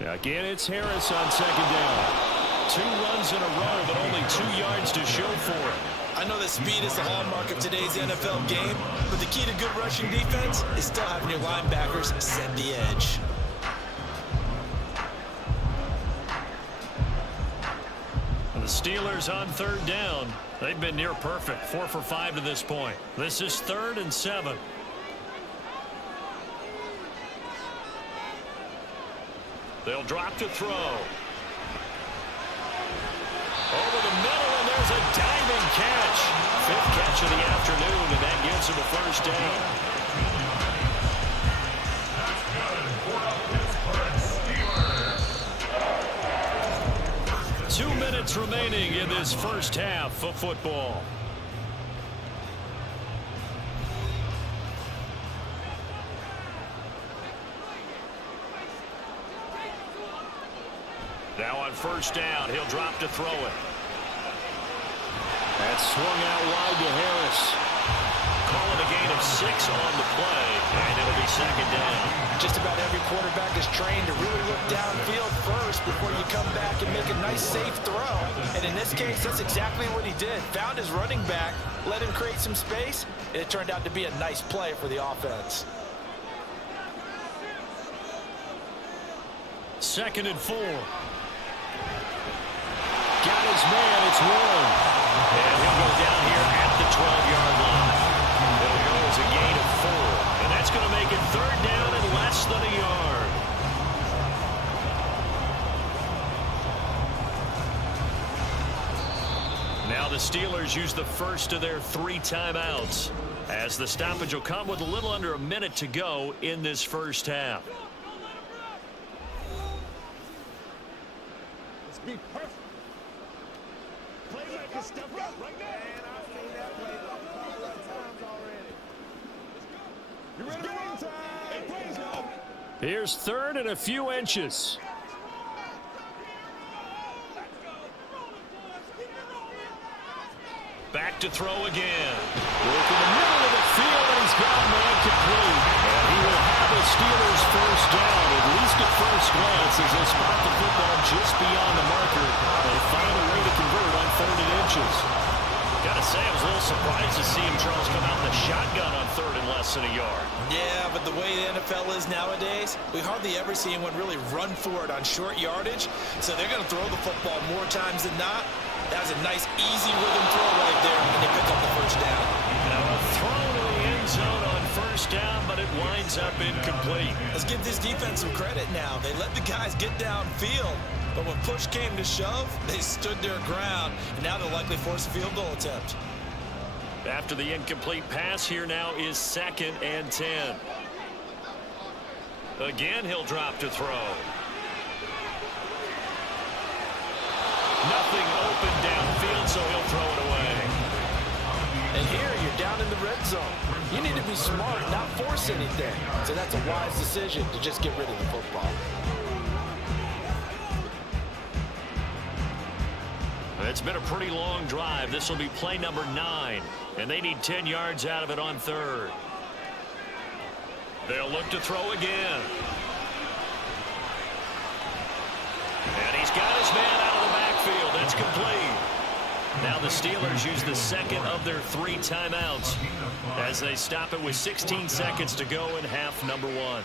Again, it's Harris on second down. 2 runs in a row, but only 2 yards to show for it. I know that speed is the hallmark of today's NFL game, but the key to good rushing defense is still having your linebackers set the edge. The Steelers on third down. They've been near perfect, 4 for 5 to this point. This is 3rd and 7. They'll drop to throw. Over the middle, and there's a diving catch. 5th catch of the afternoon, and that gives him a first down. 2 minutes remaining in this first half of football. Now on first down, he'll drop to throw it. That's swung out wide to Harris. Calling a gain of 6 on the play, and it'll be second down. Just about every quarterback is trained to really look downfield first before you come back and make a nice, safe throw. And in this case, that's exactly what he did. Found his running back, let him create some space, and it turned out to be a nice play for the offense. 2nd and 4. Got his man, it's Warren. And he'll go down here at the 12-yard line. It'll go as a gain of 4. And that's going to make it 3rd down and less than a yard. Now the Steelers use the first of their 3 timeouts, as the stoppage will come with a little under a minute to go in this first half. Let's be perfect. Step up right there. Man, I've seen that play a couple of times already. You ready to run time? Here's 3rd and a few inches. Back to throw again. Work in the middle of the field, and he's got a man complete. And he will have the Steelers first down, at least at first glance, as they spot the football just beyond the marker. They find a way to convert on 3rd and inches. Got to say, I was a little surprised to see him, Charles, come out in the shotgun on 3rd and less than a yard. Yeah, but the way the NFL is nowadays, we hardly ever see anyone really run for it on short yardage. So they're going to throw the football more times than not. That was a nice, easy rhythm throw right there, and they pick up the first down. Now a throw to the end zone on first down, but it winds up incomplete. Let's give this defense some credit now. They let the guys get downfield, but when push came to shove, they stood their ground, and now they'll likely force a field goal attempt. After the incomplete pass, here now is 2nd and 10. Again, he'll drop to throw. Nothing open downfield, so he'll throw it away. And here, you're down in the red zone. You need to be smart, not force anything. So that's a wise decision to just get rid of the football. It's been a pretty long drive. This will be play number 9, and they need 10 yards out of it on 3rd. They'll look to throw again. And he's got his man out of the backfield. That's complete. Now the Steelers use the 2nd of their 3 timeouts as they stop it with 16 seconds to go in half number 1.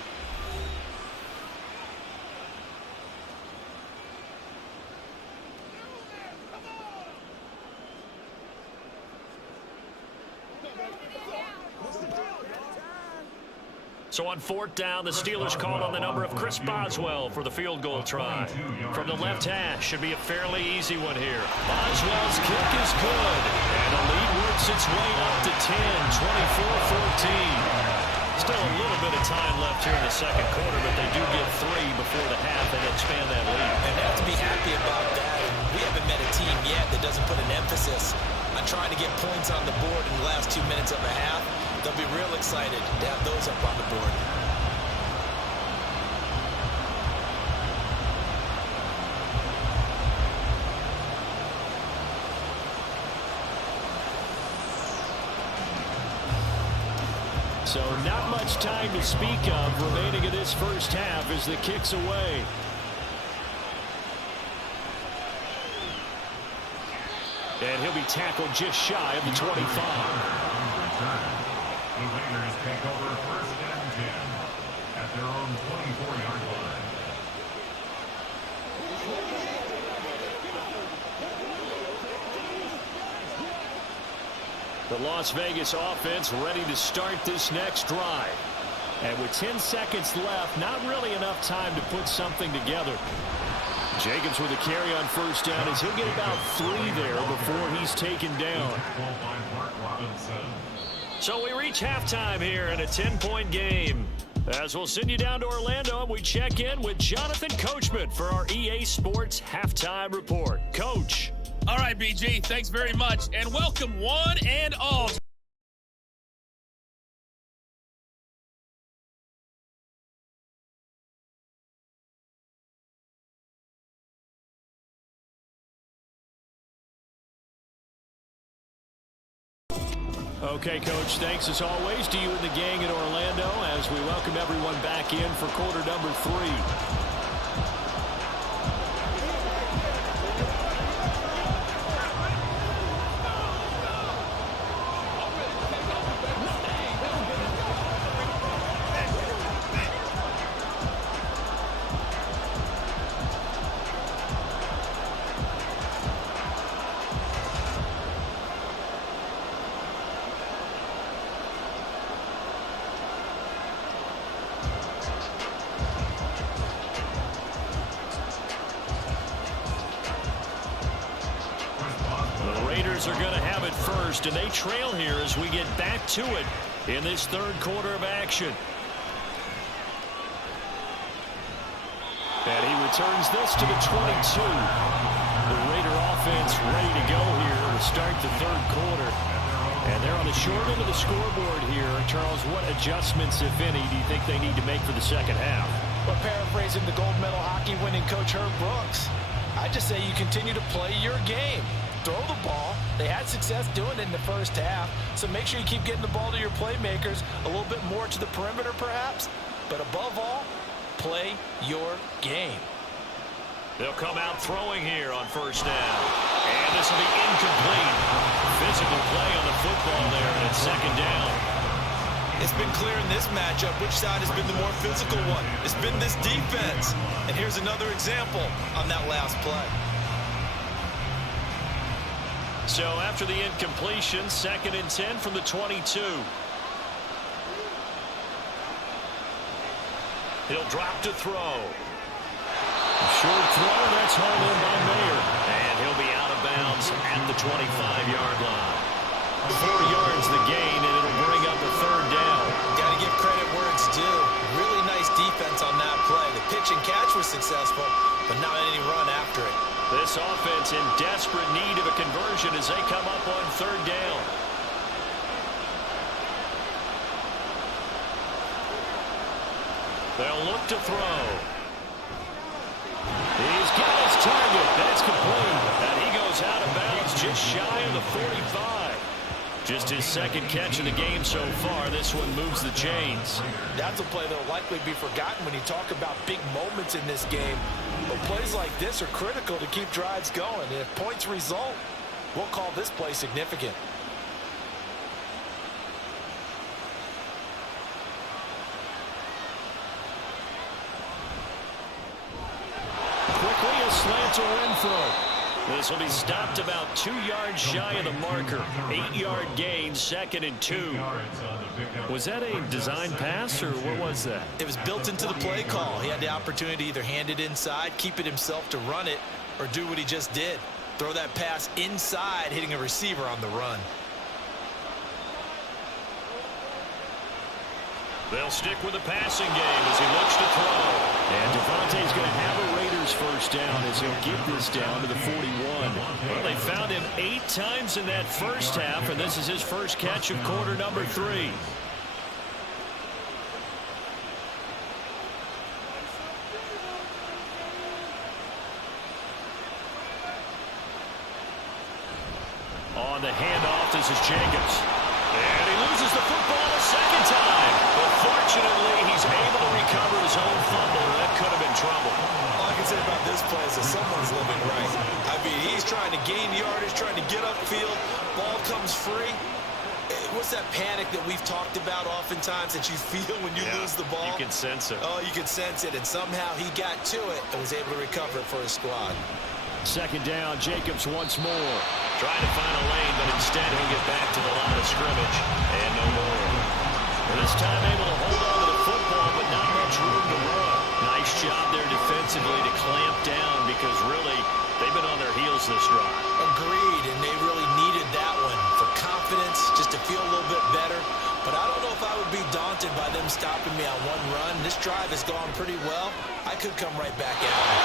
So on 4th down, the Steelers call on the number of Chris Boswell for the field goal try. From the left hash, should be a fairly easy one here. Boswell's kick is good. And the lead works its way up to 10, 24-14. Still a little bit of time left here in the second quarter, but they do get 3 before the half and expand that lead. And they have to be happy about that. We haven't met a team yet that doesn't put an emphasis on trying to get points on the board in the last 2 minutes of a half. They'll be real excited to have those up on the board. So not much time to speak of remaining in this first half as the kick's away. And he'll be tackled just shy of the 25. The Raiders take over 1st and 10 at their own 24-yard line. The Las Vegas offense ready to start this next drive. And with 10 seconds left, not really enough time to put something together. Jacobs with a carry on 1st down as he'll get about 3 there before he's taken down. So we reach halftime here in a 10-point game. As we'll send you down to Orlando, and we check in with Jonathan Coachman for our EA Sports Halftime Report. Coach. All right, BG, thanks very much, and welcome one and all. Okay, Coach, thanks as always to you and the gang in Orlando as we welcome everyone back in for quarter number 3. Are going to have it first, and they trail here as we get back to it in this 3rd quarter of action. And he returns this to the 22. The Raider offense ready to go here to start the 3rd quarter. And they're on the short end of the scoreboard here. Charles, what adjustments, if any, do you think they need to make for the second half? Well, paraphrasing the gold medal hockey winning coach Herb Brooks, I just say you continue to play your game. Throw the ball. They had success doing it in the first half, so make sure you keep getting the ball to your playmakers, a little bit more to the perimeter perhaps, but above all, play your game. They'll come out throwing here on 1st down, and this will be incomplete. Physical play on the football there, and it's 2nd down. It's been clear in this matchup which side has been the more physical one. It's been this defense, and here's another example on that last play. So after the incompletion, 2nd and 10 from the 22. He'll drop to throw. Short throw, that's hauled in by Mayer. And he'll be out of bounds at the 25-yard line. 4 yards the gain, and it'll bring up a 3rd down. Got to give credit where it's due. Really nice defense on that play. The pitch and catch was successful, but not any run after it. This offense in desperate need of a conversion as they come up on 3rd down. They'll look to throw. He's got his target. That's complete. And he goes out of bounds just shy of the 45. Just his 2nd catch of the game so far. This one moves the chains. That's a play that will likely be forgotten when you talk about big moments in this game. But plays like this are critical to keep drives going. And if points result, we'll call this play significant. Quickly a slant to Renfro. This will be stopped about 2 yards shy of the marker. 8-yard gain, 2nd and 2. Was that a design pass, or what was that? It was built into the play call. He had the opportunity to either hand it inside, keep it himself to run it, or do what he just did. Throw that pass inside, hitting a receiver on the run. They'll stick with the passing game as he looks to throw. And Devontae's going to have a Raiders first down as he'll get this down to the 41. Well, they found him 8 times in that first half, and this is his first catch of quarter number 3. On the handoff, this is Jacobs. And he loses the football a second time. But fortunately, he's able to recover his own fumble. That could have been trouble. All I can say about this play is that someone's living right. I mean, he's trying to gain yardage, trying to get upfield. Ball comes free. What's that panic that we've talked about oftentimes that you feel when you lose the ball? You can sense it. Oh, you can sense it. And somehow he got to it and was able to recover it for his squad. 2nd down, Jacobs once more. Trying to find a lane, but instead he'll get back to the line of scrimmage. And no more. This time able to hold on to the football, but not much room to run. Nice job there defensively to clamp down because really they've been on their heels this drive. Agreed, and they really needed that one for confidence, just to feel a little bit better. But I don't know if I would be daunted by them stopping me on one run. This drive has gone pretty well. I could come right back at them.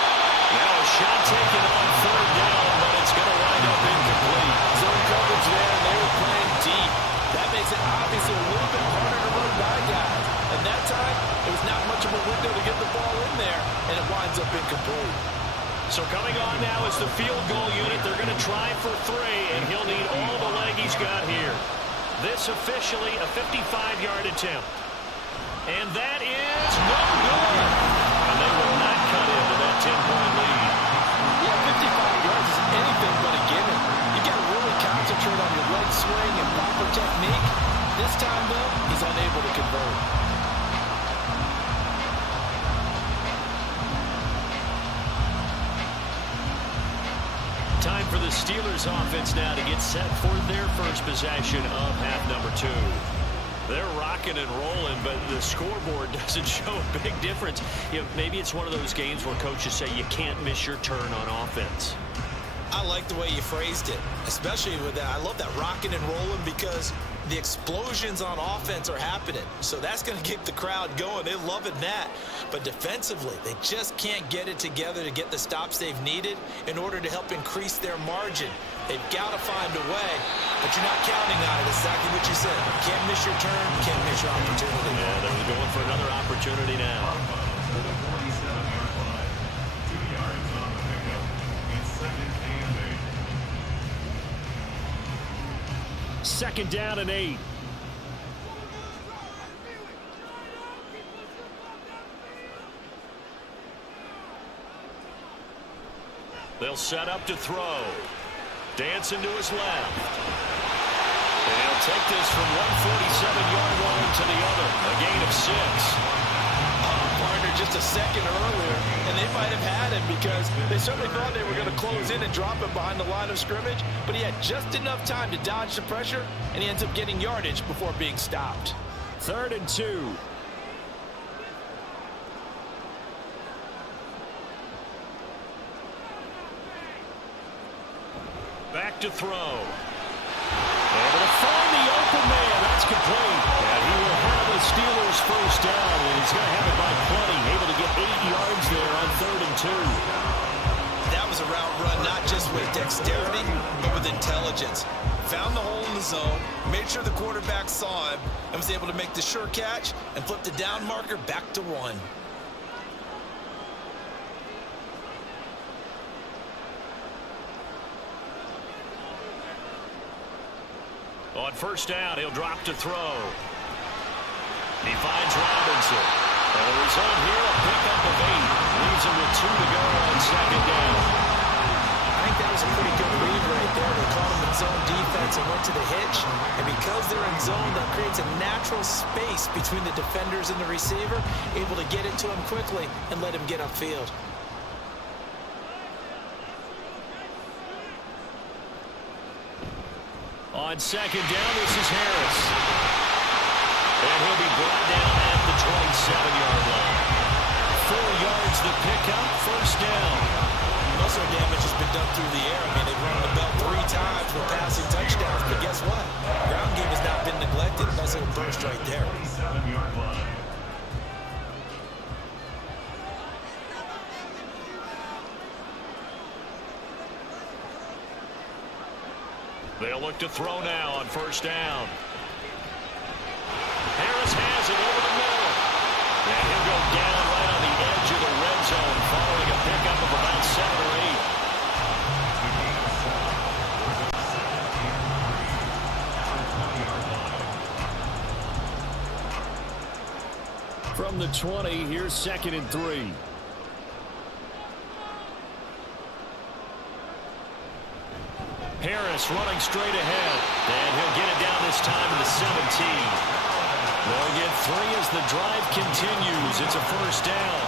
Now a shot taken on 3rd down, but it's going to wind up incomplete. Zone coverage there, and they were playing deep. That makes it obviously a little bit harder to run by guys. And that time, it was not much of a window to get the ball in there, and it winds up incomplete. So coming on now is the field goal unit. They're going to try for 3, and he'll need all the leg he's got here. This officially a 55-yard attempt. And that is no good. And they will not cut into that 10-point lead. Yeah, 55 yards is anything but a given. You got to really concentrate on your leg swing and proper technique. This time, though, he's unable to convert. Time for the Steelers offense now to get set for their first possession of half number 2. They're rocking and rolling, but the scoreboard doesn't show a big difference. You know, maybe it's one of those games where coaches say you can't miss your turn on offense. I like the way you phrased it, especially with that. I love that rocking and rolling because the explosions on offense are happening. So that's going to get the crowd going. They're loving that. But defensively, they just can't get it together to get the stops they've needed in order to help increase their margin. They've got to find a way, but you're not counting on it. Exactly what you said. Can't miss your turn, can't miss your opportunity. Yeah, they're going for another opportunity now. Second down and 8. They'll set up to throw. Dancing to his left. And he'll take this from 147-yard line to the other. A gain of 6. Partner just a second earlier, and they might have had him because they certainly thought they were going to close in and drop him behind the line of scrimmage, but he had just enough time to dodge the pressure, and he ends up getting yardage before being stopped. 3rd and 2. Back to throw. Able to find the open man. That's complete. And he will have the Steelers first down, and he's going to have it by plenty. Able to get 8 yards there on 3rd and 2. That was a route run not just with dexterity, but with intelligence. Found the hole in the zone, made sure the quarterback saw him, and was able to make the sure catch and flip the down marker back to 1. On first down, he'll drop to throw. He finds Robinson. And the result here, a pickup of 8. Leaves him with 2 to go on 2nd down. I think that was a pretty good read right there. They caught him in zone defense and went to the hitch. And because they're in zone, that creates a natural space between the defenders and the receiver, able to get it to him quickly and let him get upfield. On second down, this is Harris. And he'll be brought down at the 27-yard line. 4 yards the pickup, first down. Most of the damage has been done through the air. I mean, they've run the bell 3 times with passing touchdowns. But guess what? Ground game has not been neglected. Nice little burst right there. 7-yard line. They'll look to throw now on first down. Harris has it over the middle. And he'll go down right on the edge of the red zone following a pickup of about 7 or 8. From the 20, here's 2nd and 3. Harris running straight ahead. And he'll get it down this time to the 17. They'll get 3 as the drive continues. It's a first down.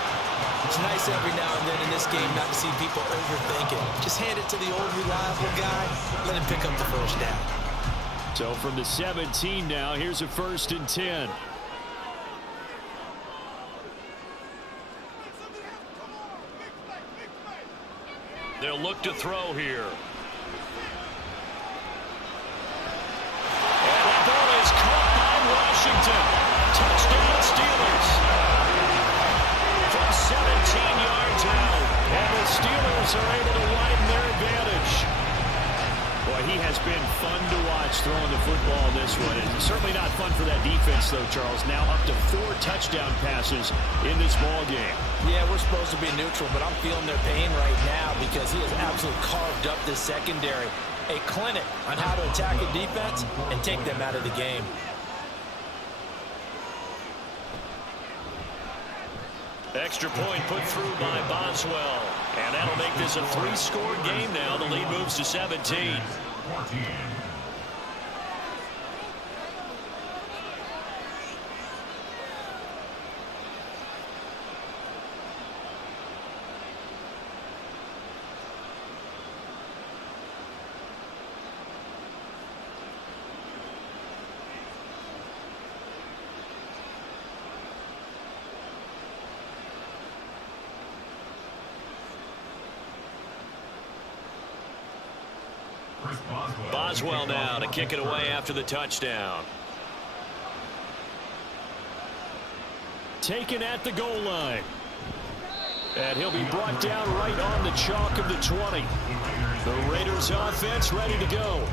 It's nice every now and then in this game not to see people overthink it. Just hand it to the old reliable guy. Let him pick up the first down. So from the 17 now, here's a 1st and 10. They'll look to throw here. And the ball is caught by Washington. Touchdown Steelers. From 17 yards out. And the Steelers are able to widen their advantage. Boy, he has been fun to watch throwing the football this one. It's certainly not fun for that defense, though, Charles. Now up to 4 touchdown passes in this ball game. Yeah, we're supposed to be neutral, but I'm feeling their pain right now because he has absolutely carved up this secondary. A clinic on how to attack a defense and take them out of the game. Extra point put through by Boswell. And that'll make this a 3-score game now. The lead moves to 17. 14. Boswell now to kick it away after the touchdown. Taken at the goal line. And he'll be brought down right on the chalk of the 20. The Raiders offense ready to go.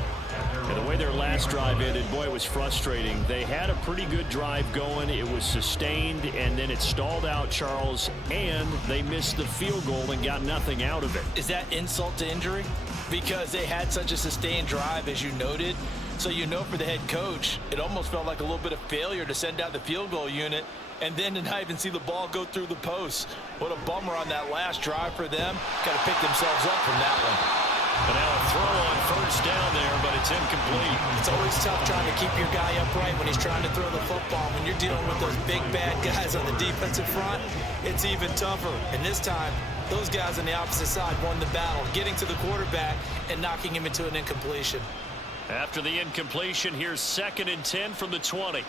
And the way their last drive ended, boy, it was frustrating. They had a pretty good drive going. It was sustained, and then it stalled out, Charles, and they missed the field goal and got nothing out of it. Is that insult to injury? Because they had such a sustained drive, as you noted. So you know for the head coach, it almost felt like a little bit of failure to send out the field goal unit and then to not even see the ball go through the post. What a bummer on that last drive for them. Got to pick themselves up from that one. And now a throw on first down there, but it's incomplete. It's always tough trying to keep your guy upright when he's trying to throw the football. When you're dealing with those big, bad guys on the defensive front, it's even tougher. And this time, those guys on the opposite side won the battle, getting to the quarterback and knocking him into an incompletion. After the incompletion, here's 2nd and 10 from the 20.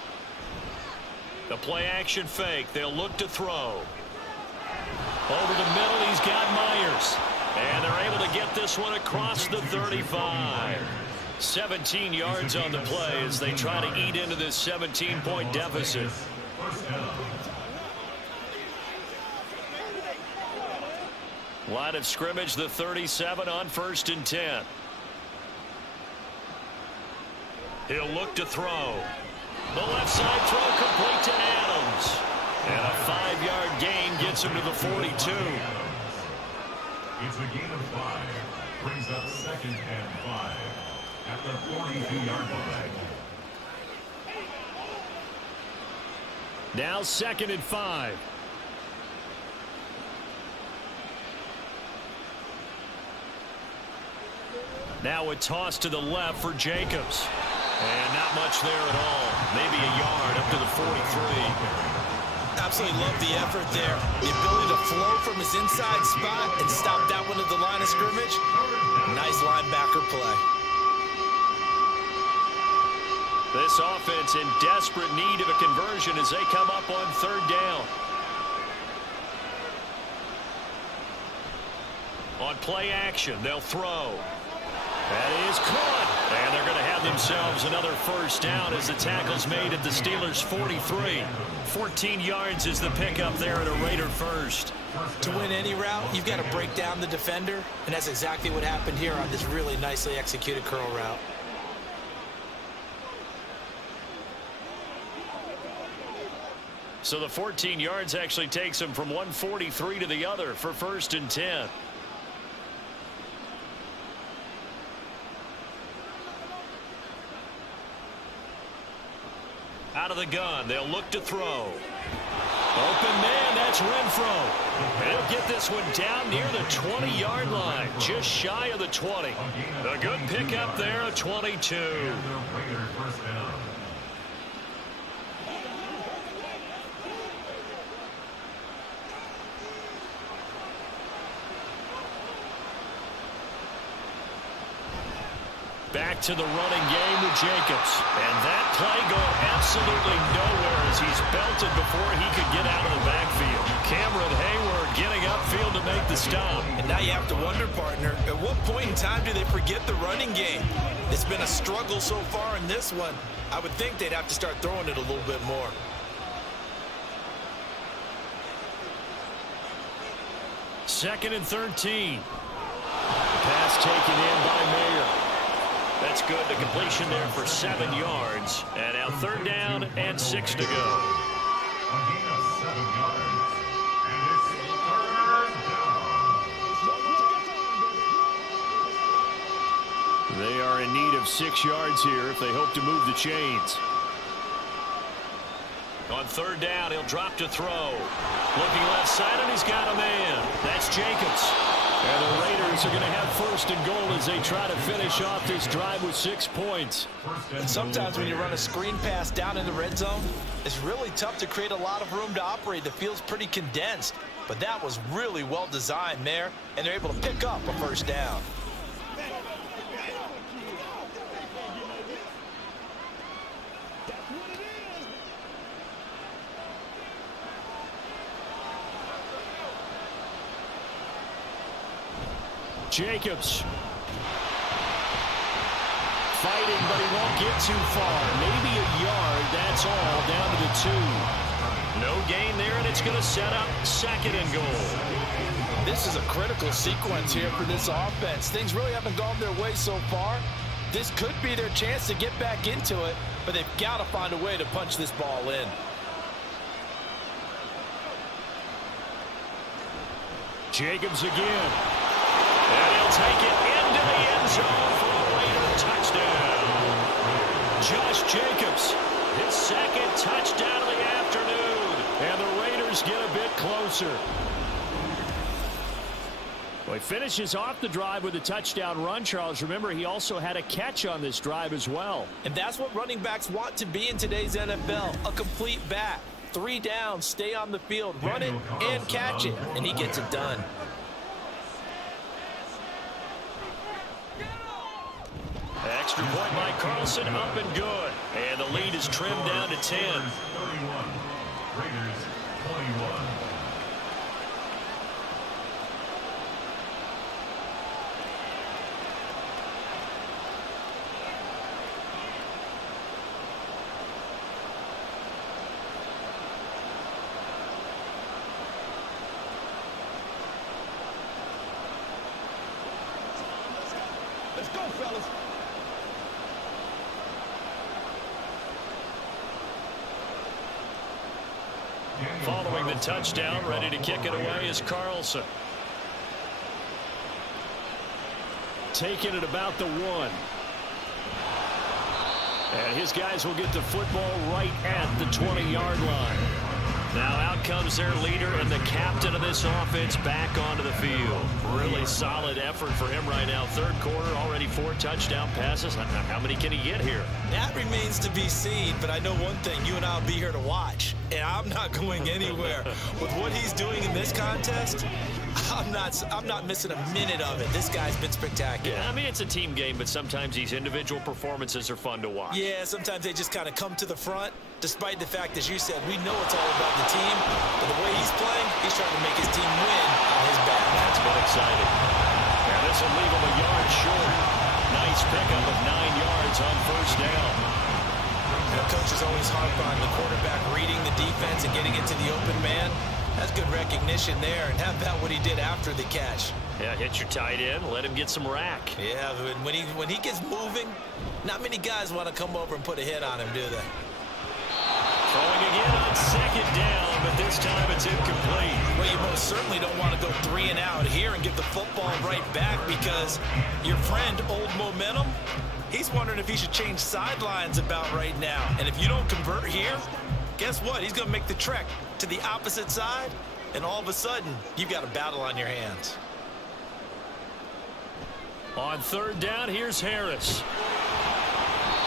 The play-action fake. They'll look to throw. Over the middle, he's got Myers. And they're able to get this one across the 35. 17 yards on the play as they try to eat into this 17-point deficit. Line of scrimmage, the 37 on 1st and 10. He'll look to throw. The left side throw complete to Adams. And a 5-yard gain gets him to the 42. It's a gain of 5. Brings up 2nd and 5 at the 42-yard line. Now 2nd and 5. Now a toss to the left for Jacobs. And not much there at all. Maybe a yard up to the 43. Absolutely love the effort there. The ability to flow from his inside spot and stop that one at the line of scrimmage. Nice linebacker play. This offense in desperate need of a conversion as they come up on 3rd down. On play action, they'll throw. That is caught. And they're going to have themselves another 1st down as the tackle's made at the Steelers' 43. 14 yards is the pickup there at a Raider 1st. To win any route, you've got to break down the defender, and that's exactly what happened here on this really nicely executed curl route. So the 14 yards actually takes them from 143 to the other for 1st and 10. Out of the gun, they'll look to throw. Open man, that's Renfro. They'll get this one down near the 20-yard line, just shy of the 20. A good pickup there, a 22. Back to the running game with Jacobs. And that play going absolutely nowhere as he's belted before he could get out of the backfield. Cameron Hayward getting upfield to make the stop. And now you have to wonder, partner, at what point in time do they forget the running game? It's been a struggle so far in this one. I would think they'd have to start throwing it a little bit more. Second and 13. Pass taken in by Mayer. That's good. The completion there for 7 yards. And now 3rd down and 6 to go. A gain of 7 yards. And it's 3rd down. They are in need of 6 yards here if they hope to move the chains. On 3rd down, he'll drop to throw. Looking left side, and he's got a man. That's Jacobs. And the Raiders are going to have 1st and goal as they try to finish off this drive with 6 points. And sometimes when you run a screen pass down in the red zone, it's really tough to create a lot of room to operate. The field's pretty condensed. But that was really well designed there, and they're able to pick up a 1st down. Jacobs fighting, but he won't get too far. Maybe a yard, that's all, down to the 2. No gain there, and it's going to set up 2nd and goal. This is a critical sequence here for this offense. Things really haven't gone their way so far. This could be their chance to get back into it, but they've got to find a way to punch this ball in. Jacobs again. And he'll take it into the end zone for a Raider touchdown. Josh Jacobs, his 2nd touchdown of the afternoon. And the Raiders get a bit closer. Well, he finishes off the drive with a touchdown run, Charles. Remember, he also had a catch on this drive as well. And that's what running backs want to be in today's NFL, a complete back. 3 downs, stay on the field, run it and catch it, and he gets it done. Extra point by Carlson, up and good. And the lead is trimmed down to 10. 31. Raiders 21. Let's go, fellas. Following the touchdown, ready to kick it away is Carlson. Taking it about the 1. And his guys will get the football right at the 20-yard line. Now out comes their leader and the captain of this offense back onto the field. Really solid effort for him right now. 3rd quarter, already 4 touchdown passes. How many can he get here? That remains to be seen, but I know one thing. You and I will be here to watch, and I'm not going anywhere. With what he's doing in this contest, I'm not missing a minute of it. This guy's been spectacular. Yeah, I mean, it's a team game, but sometimes these individual performances are fun to watch. Yeah, sometimes they just kind of come to the front, despite the fact, as you said, we know it's all about the team, but the way he's playing, he's trying to make his team win on his back. That's been exciting. And this will leave him a yard short. Nice pickup of 9 yards on first down. You know, coaches always harp on the quarterback reading the defense and getting into the open man. That's good recognition there, and how about what he did after the catch? Yeah, hit your tight end, let him get some rack. Yeah, when he gets moving, not many guys want to come over and put a hit on him, do they? Throwing again on second down, but this time it's incomplete. Well, you most certainly don't want to go 3 and out here and give the football right back, because your friend, Old Momentum, he's wondering if he should change sidelines about right now. And if you don't convert here, guess what? He's going to make the trek to the opposite side, and all of a sudden, you've got a battle on your hands. On third down, here's Harris.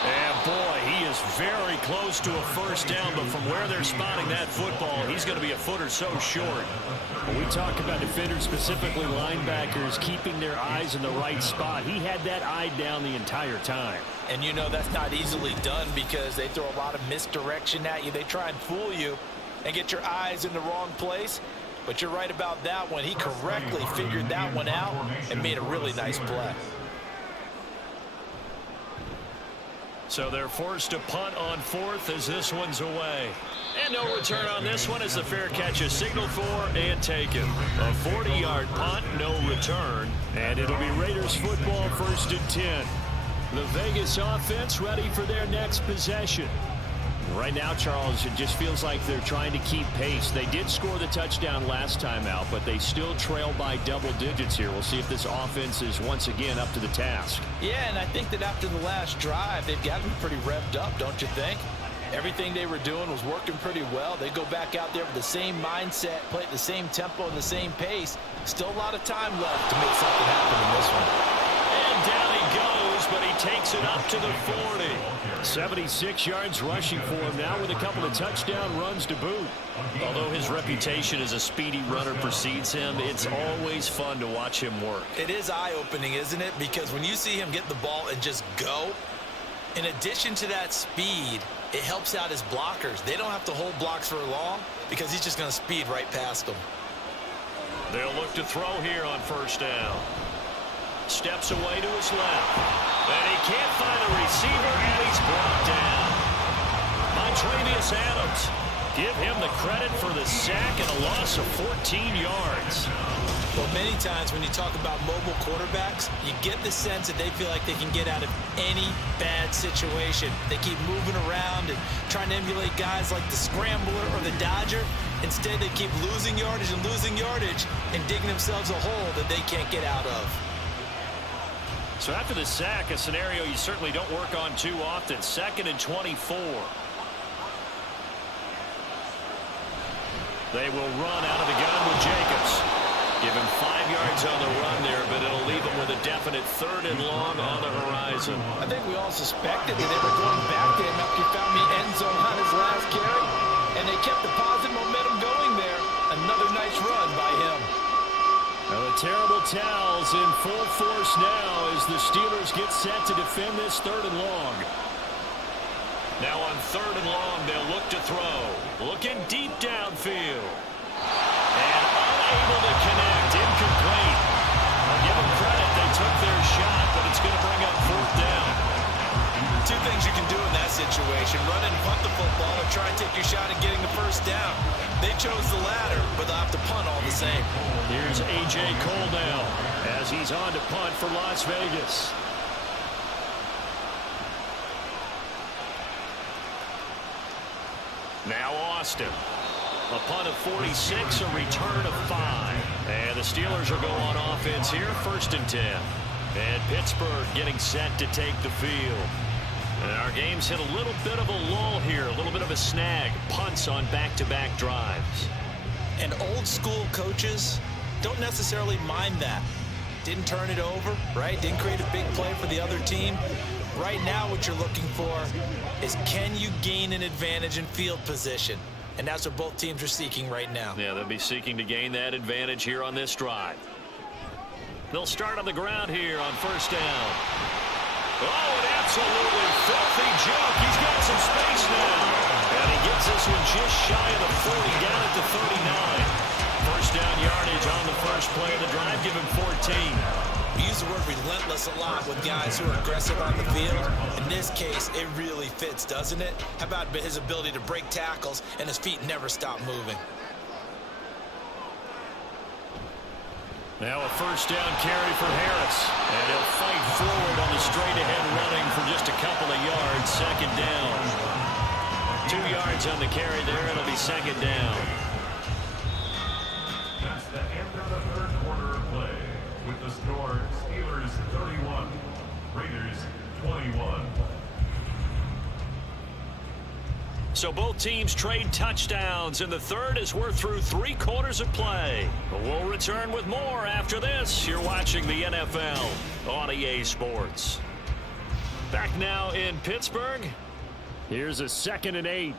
And boy, he is very close to a first down, but from where they're spotting that football, he's going to be a foot or so short. When we talk about defenders, specifically linebackers, keeping their eyes in the right spot, he had that eye down the entire time. And you know that's not easily done, because they throw a lot of misdirection at you. They try and fool you and get your eyes in the wrong place. But you're right about that one. He correctly figured that one out and made a really nice play. So they're forced to punt on fourth as this one's away. And no return on this one as the fair catch is signaled for and taken. A 40-yard punt, no return. And it'll be Raiders football, 1st and 10. The Vegas offense ready for their next possession. Right now, Charles, it just feels like they're trying to keep pace. They did score the touchdown last time out, but they still trail by double digits here. We'll see if this offense is once again up to the task. Yeah, and I think that after the last drive, they've gotten pretty revved up, don't you think? Everything they were doing was working pretty well. They go back out there with the same mindset, play at the same tempo and the same pace. Still a lot of time left to make something happen in this one. And down he goes, but he takes it up to the 40. 76 yards rushing for him now with a couple of touchdown runs to boot. Although his reputation as a speedy runner precedes him, it's always fun to watch him work. It is eye-opening, isn't it? Because when you see him get the ball and just go, in addition to that speed, it helps out his blockers. They don't have to hold blocks for long because he's just going to speed right past them. They'll look to throw here on first down. Steps away to his left. And he can't find a receiver, and he's brought down by Travius Adams. Give him the credit for the sack and a loss of 14 yards. Well, many times when you talk about mobile quarterbacks, you get the sense that they feel like they can get out of any bad situation. They keep moving around and trying to emulate guys like the Scrambler or the Dodger. Instead, they keep losing yardage and digging themselves a hole that they can't get out of. So after the sack, a scenario you certainly don't work on too often. 2nd and 24. They will run out of the gun with Jacobs. Give him 5 yards on the run there, but it'll leave him with a definite 3rd and long on the horizon. I think we all suspected that they were going back to him after he found the end zone on his last carry, and they kept the positive momentum going there. Another nice run by him. Now the terrible towels in full force now as the Steelers get set to defend this 3rd and long. Now on 3rd and long, they'll look to throw. Looking deep downfield. And unable to connect. Incomplete. I'll give them credit. They took their shot, but it's going to bring up 4th down. Two things you can do in that situation. Run and punt the football or try and take your shot at getting the 1st down. They chose the latter, but they'll have to punt all the same. Here's A.J. Cole now as he's on to punt for Las Vegas. Now Austin. A punt of 46, a return of 5. And the Steelers will go on offense here, 1st and 10. And Pittsburgh getting set to take the field. And our game's hit a little bit of a lull here, a little bit of a snag. Punts on back-to-back drives. And old school coaches don't necessarily mind that. Didn't turn it over, right? Didn't create a big play for the other team. Right now what you're looking for is, can you gain an advantage in field position? and that's what both teams are seeking right now. Yeah, they'll be seeking to gain that advantage here on this drive. They'll start on the ground here on first down. Oh, an absolutely filthy joke. He's got some space now. And he gets this one just shy of the 40, down at the 39. First down yardage on the first play of the drive. Give him 14. We use the word relentless a lot with guys who are aggressive on the field. In this case, it really fits, doesn't it? How about his ability to break tackles and his feet never stop moving? Now a first down carry for Harris. And he'll fight forward on the straight-ahead running for just a couple of yards. Second down. 2 yards on the carry there. It'll be second down. That's the end of the third quarter of play. With the score, Steelers 31, Raiders 21. So both teams trade touchdowns in the third as we're through 3 quarters of play. We'll return with more after this. You're watching the NFL on EA Sports. Back now in Pittsburgh. Here's a 2nd and 8.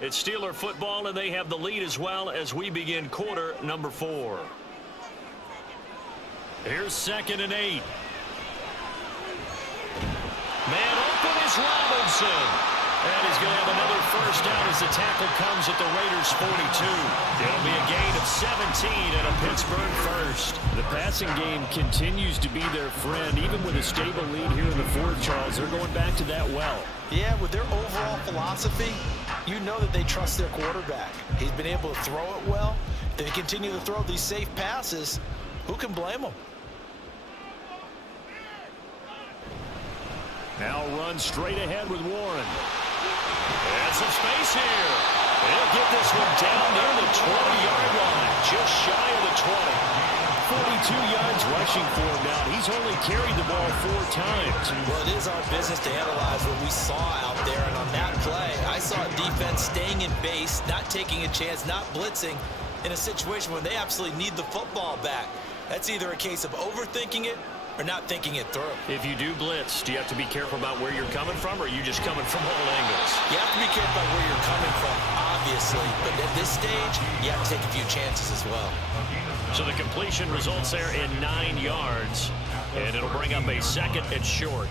It's Steeler football, and they have the lead as well as we begin quarter number 4. Here's 2nd and 8. Man open is Robinson. And he's going to have another first down as the tackle comes at the Raiders' 42. It'll be a gain of 17 and a Pittsburgh first. The passing game continues to be their friend. Even with a stable lead here in the fourth, Charles, they're going back to that well. Yeah, with their overall philosophy, you know that they trust their quarterback. He's been able to throw it well. They continue to throw these safe passes. Who can blame them? Now run straight ahead with Warren. And some space here. He'll get this one down near the 20-yard line, just shy of the 20. 42 yards rushing for him now. He's only carried the ball 4 times. Well, it is our business to analyze what we saw out there, and on that play, I saw a defense staying in base, not taking a chance, not blitzing in a situation where they absolutely need the football back. That's either a case of overthinking it or not thinking it through. If you do blitz, do you have to be careful about where you're coming from, or are you just coming from all angles? You have to be careful about where you're coming from, obviously, but at this stage, you have to take a few chances as well. So the completion results there in 9 yards, and it'll bring up a 2nd and short.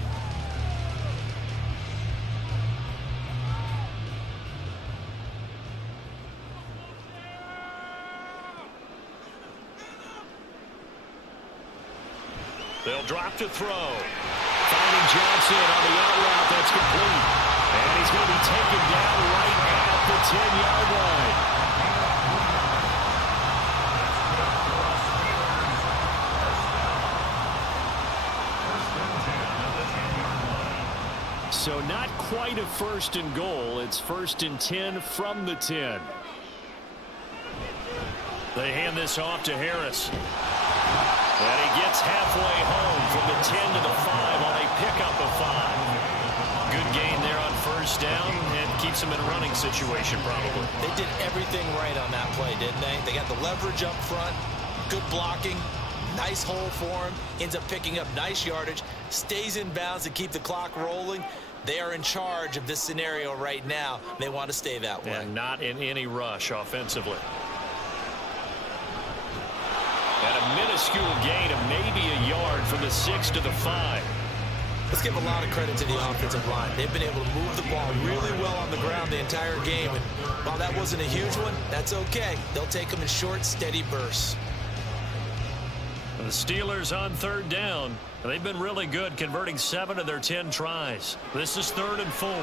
They'll drop to throw. Finding Johnson on the out route. That's complete. And he's going to be taken down right at the 10-yard line. So not quite a 1st and goal. It's 1st and 10 from the 10. They hand this off to Harris. And he gets halfway home from the 10 to the 5 on a pickup of 5. Good gain there on first down and keeps him in a running situation probably. They did everything right on that play, didn't they? They got the leverage up front, good blocking, nice hole for him, ends up picking up nice yardage, stays in bounds to keep the clock rolling. They are in charge of this scenario right now. They want to stay that way. And not in any rush offensively. And a minuscule gain of maybe a yard from the 6 to the 5. Let's give a lot of credit to the offensive line. They've been able to move the ball really well on the ground the entire game. And while that wasn't a huge one, that's okay. They'll take them in short, steady bursts. The Steelers on 3rd down. They've been really good, converting 7 of their 10 tries. This is 3rd and 4. A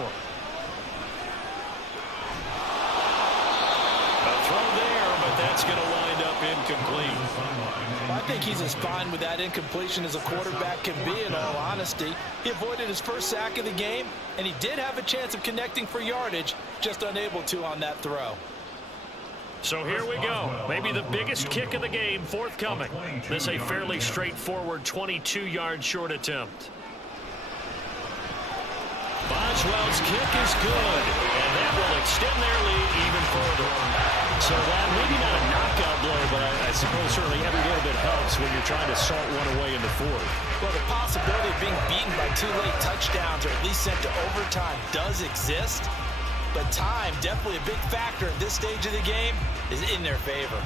throw there, but that's going to wind up incomplete. I think he's as fine with that incompletion as a quarterback can be, in all honesty. He avoided his first sack of the game, and he did have a chance of connecting for yardage, just unable to on that throw. So here we go. Maybe the biggest kick of the game forthcoming. This a fairly straightforward 22-yard short attempt. Boswell's kick is good, and that will extend their lead even further. So that maybe not a knockout blow, but I suppose certainly every little bit helps when you're trying to salt one away in the 4th. Well, the possibility of being beaten by 2 late touchdowns or at least sent to overtime does exist. but time, definitely a big factor at this stage of the game, is in their favor.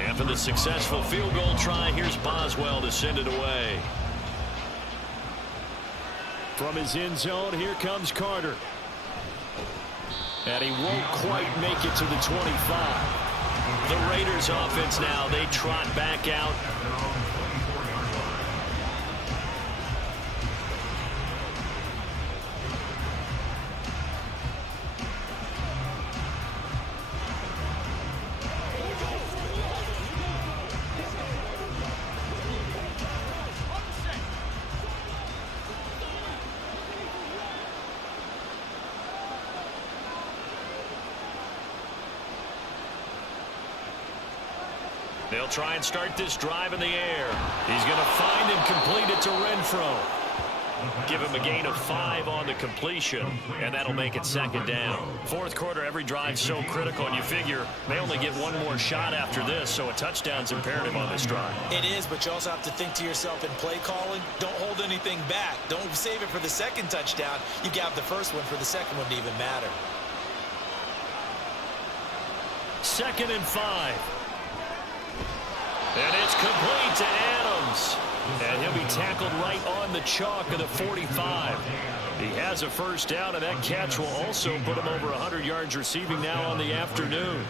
After the successful field goal try, here's Boswell to send it away. From his end zone, here comes Carter. And he won't quite make it to the 25. The Raiders offense now, they trot back out. They'll try and start this drive in the air. He's going to find and complete it to Renfro. Give him a gain of 5 on the completion, and that'll make it second down. Fourth quarter, every drive's so critical, and you figure they only get one more shot after this, so a touchdown's imperative on this drive. It is, but you also have to think to yourself in play calling, don't hold anything back. Don't save it for the second touchdown. You got the first one for the second one to even matter. 2nd and 5. And it's complete to Adams. And he'll be tackled right on the chalk of the 45. He has a first down, and that catch will also put him over 100 yards receiving now on the afternoon.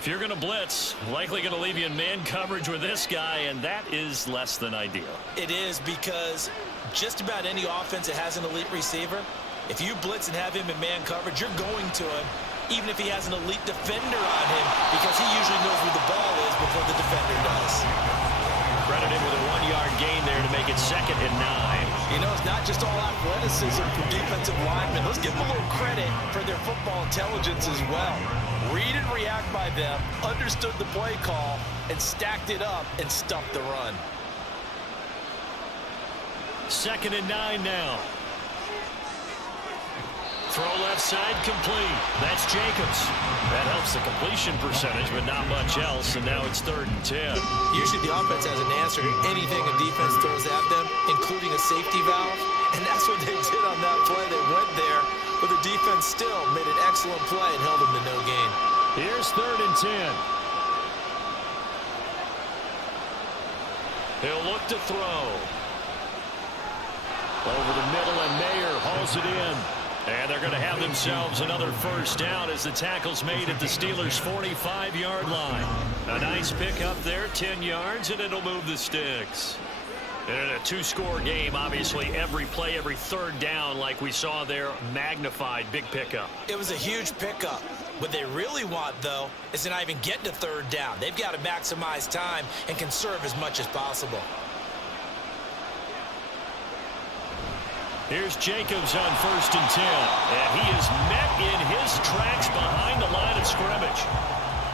If you're going to blitz, likely going to leave you in man coverage with this guy, and that is less than ideal. It is, because just about any offense that has an elite receiver, if you blitz and have him in man coverage, you're going to him, even if he has an elite defender on him, because he usually knows where the ball is before the defender does. Credited with a 1-yard gain there to make it 2nd and 9. You know, it's not just all athleticism from defensive linemen. Let's give them a little credit for their football intelligence as well. Read and react by them, understood the play call, and stacked it up and stuffed the run. 2nd and 9 now. Throw left side complete. That's Jacobs. That helps the completion percentage, but not much else, and now it's 3rd and 10. Usually the offense has an answer to anything a defense throws at them, including a safety valve, and that's what they did on that play. They went there, but the defense still made an excellent play and held them to no gain. Here's 3rd and 10. He'll look to throw. Over the middle, and Mayer hauls it in. And they're going to have themselves another first down as the tackle's made at the Steelers' 45-yard line. A nice pickup there, 10 yards, and it'll move the sticks. And in a 2-score game, obviously, every play, every 3rd down, like we saw there, magnified, big pickup. It was a huge pickup. What they really want, though, is to not even get to 3rd down. They've got to maximize time and conserve as much as possible. Here's Jacobs on 1st and 10. And he is met in his tracks behind the line of scrimmage.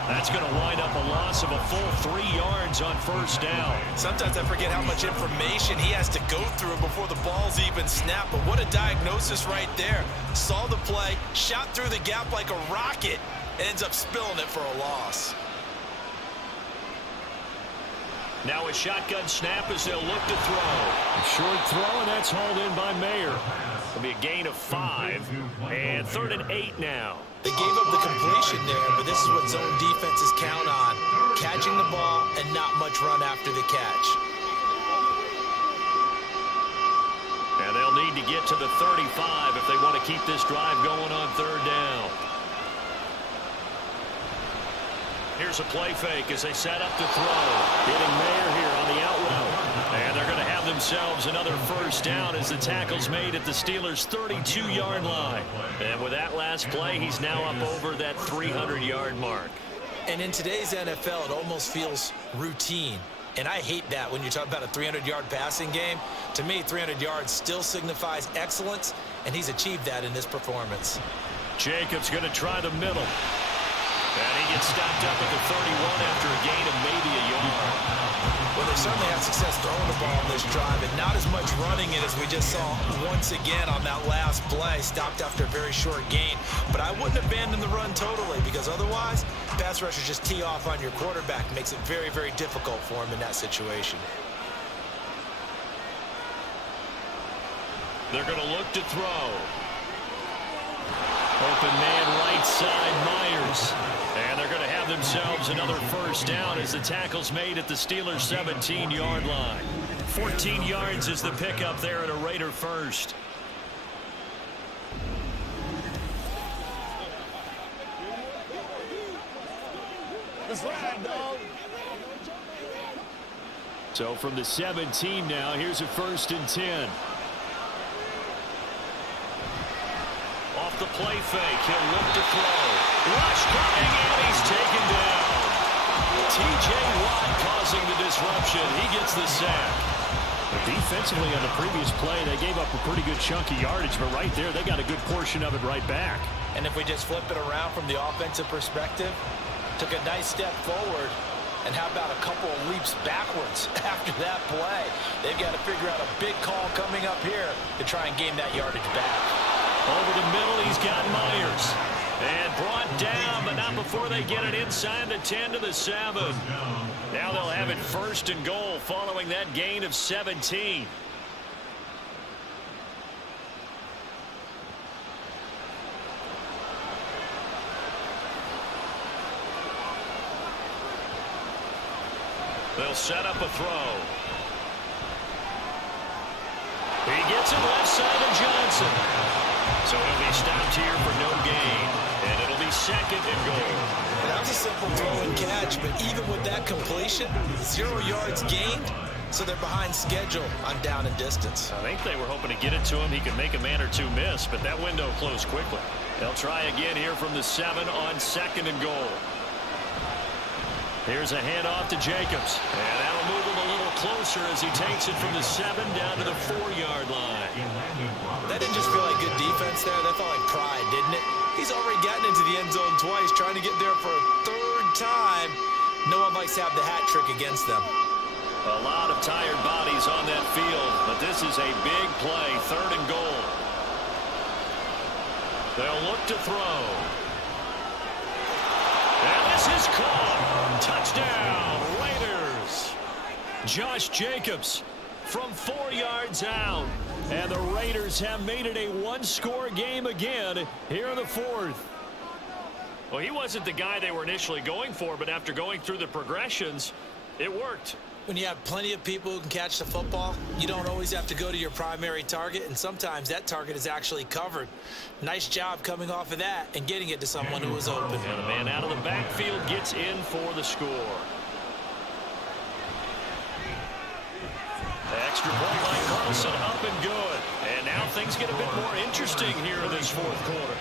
That's going to wind up a loss of a full 3 yards on 1st down. Sometimes I forget how much information he has to go through before the ball's even snapped. But what a diagnosis right there. Saw the play, shot through the gap like a rocket, and ends up spilling it for a loss. Now a shotgun snap as they'll look to throw. A short throw, and that's hauled in by Mayer. It'll be a gain of 5. And 3rd and 8 now. They gave up the completion there, but this is what zone defenses count on. Catching the ball and not much run after the catch. And they'll need to get to the 35 if they want to keep this drive going on 3rd down. Here's a play fake as they set up to throw. Getting Mayer here on the out route. And they're going to have themselves another first down as the tackle's made at the Steelers' 32-yard line. And with that last play, he's now up over that 300-yard mark. And in today's NFL, it almost feels routine. And I hate that when you talk about a 300-yard passing game. To me, 300 yards still signifies excellence, and he's achieved that in this performance. Jacobs going to try the middle. And he gets stopped up at the 31 after a gain of maybe a yard. Well, they certainly had success throwing the ball on this drive, and not as much running it as we just saw once again on that last play. Stopped after a very short gain. But I wouldn't abandon the run totally, because otherwise, pass rushers just tee off on your quarterback. Makes it very, very difficult for him in that situation. They're going to look to throw. Open man right side, Myers. And they're going to have themselves another first down as the tackle's made at the Steelers' 17-yard line. 14 yards is the pickup there at a Raider first. Let's ride, dog. So from the 17 now, here's a 1st and 10. Off the play fake, he'll look to throw. Rush coming, and he's taken down. T.J. Watt causing the disruption. He gets the sack. But defensively on the previous play, they gave up a pretty good chunk of yardage, but right there, they got a good portion of it right back. And if we just flip it around from the offensive perspective, took a nice step forward, and how about a couple of leaps backwards after that play? They've got to figure out a big call coming up here to try and gain that yardage back. Over the middle, he's got Myers. And brought down, but not before they get it inside the 10 to the 7. Now they'll have it 1st and goal following that gain of 17. They'll set up a throw. He gets it left side of Johnson. So he'll be stopped here for no gain. And it'll be 2nd and goal. That was a simple throw and catch, but even with that completion, 0 yards gained, so they're behind schedule on down and distance. I think they were hoping to get it to him. He could make a man or two miss, but that window closed quickly. They'll try again here from the 7 on 2nd and goal. Here's a handoff to Jacobs. And that'll move him a little closer as he takes it from the 7 down to the 4-yard line. That didn't just feel like good defense there. That felt like pride, didn't it? He's already gotten into the end zone twice, trying to get there for a 3rd time. No one likes to have the hat trick against them. A lot of tired bodies on that field, but this is a big play, 3rd and goal. They'll look to throw. And this is caught. Touchdown, Raiders. Josh Jacobs from 4 yards out. And the Raiders have made it a 1-score game again here in the 4th. Well, he wasn't the guy they were initially going for, but after going through the progressions, it worked. When you have plenty of people who can catch the football, you don't always have to go to your primary target, and sometimes that target is actually covered. Nice job coming off of that and getting it to someone who was open. And the man out of the backfield gets in for the score. Extra point by Carlson, up and good. And now things get a bit more interesting here in this 4th quarter.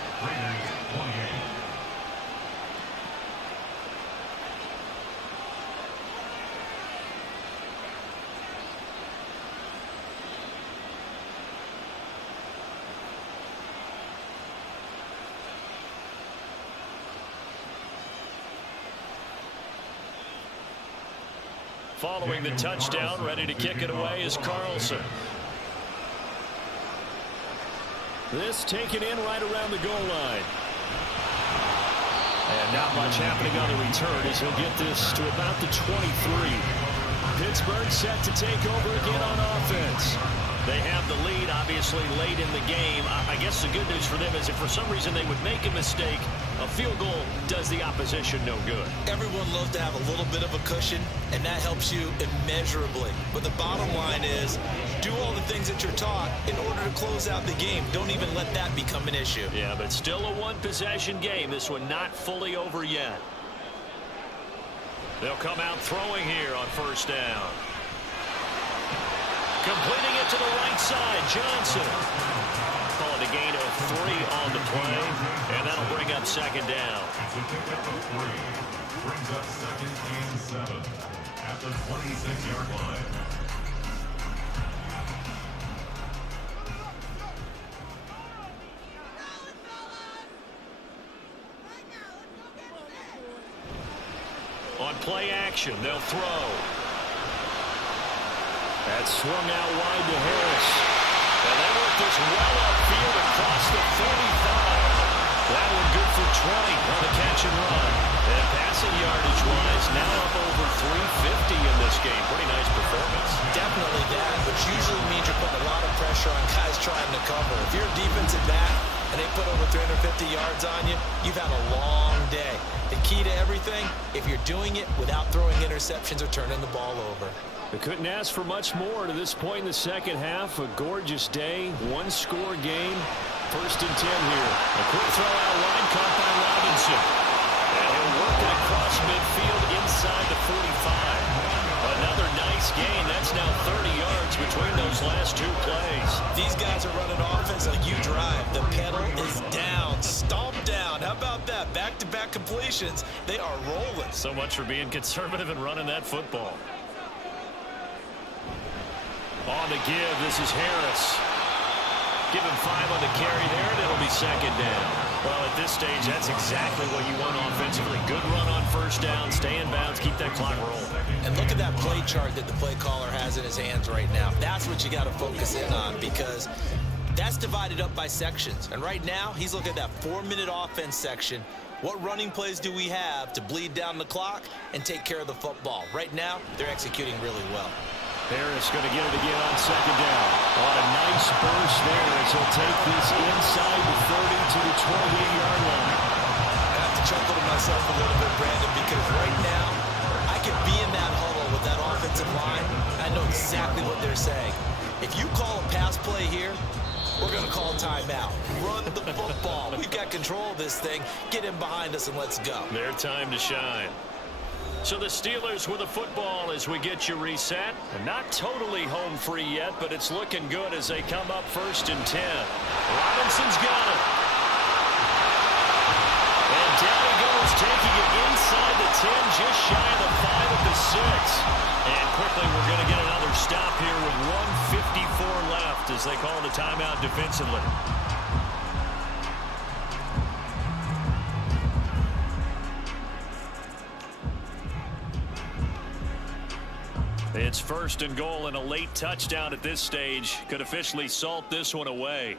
Following the touchdown, ready to kick it away is Carlson. This taken in right around the goal line. And not much happening on the return as he'll get this to about the 23. Pittsburgh set to take over again on offense. They have the lead, obviously, late in the game. I guess the good news for them is if for some reason they would make a mistake, a field goal does the opposition no good. Everyone loves to have a little bit of a cushion, and that helps you immeasurably. But the bottom line is, do all the things that you're taught in order to close out the game. Don't even let that become an issue. Yeah, but still a one-possession game. This one not fully over yet. They'll come out throwing here on 1st down. Completing it to the right side, Johnson. Call it a gain of 3 on the play, and that'll bring up 2nd down. Brings up 2nd and 7 at the 26-yard line. play action. They'll throw. That's swung out wide to Harris. And they work this well upfield across the 35. That one good for 20 on the catch and run. And passing yardage-wise, now up over 350 in this game. Pretty nice performance. Definitely that, which usually means you're putting a lot of pressure on guys trying to cover. If you're a defensive back and they put over 350 yards on you, you've had a long day. The key to everything, if you're doing it without throwing interceptions or turning the ball over. They couldn't ask for much more to this point in the second half. A gorgeous day, one-score game. 1st and 10 here. A quick throw out wide, caught by Robinson. And he'll work it across midfield inside the 45. Another nice gain. That's now 30 yards between those last two plays. These guys are running offense like you drive. The pedal is down, stomped down. How about that? Back-to-back completions. They are rolling. So much for being conservative and running that football. On the give, this is Harris. Give him 5 on the carry there, and it'll be 2nd down. Well, at this stage, that's exactly what you want offensively. Good run on 1st down, stay in bounds, keep that clock rolling. And look at that play chart that the play caller has in his hands right now. That's what you got to focus in on, because that's divided up by sections. And right now, he's looking at that 4-minute offense section. What running plays do we have to bleed down the clock and take care of the football? Right now, they're executing really well. Harris going to get it again on 2nd down. On a nice burst there as he'll take this inside the 30 to the 28-yard line. I have to chuckle to myself a little bit, Brandon, because right now I could be in that huddle with that offensive line. I know exactly what they're saying. If you call a pass play here, we're going to call timeout. Run the football. We've got control of this thing. Get in behind us and let's go. Their time to shine. So the Steelers with the football as we get you reset. Not totally home free yet, but it's looking good as they come up 1st and 10. Robinson's got it. And down he goes, taking it inside the 10, just shy of the 5 at the 6. And quickly we're going to get another stop here with 1:54 left as they call the timeout defensively. It's 1st and goal, and a late touchdown at this stage could officially salt this one away.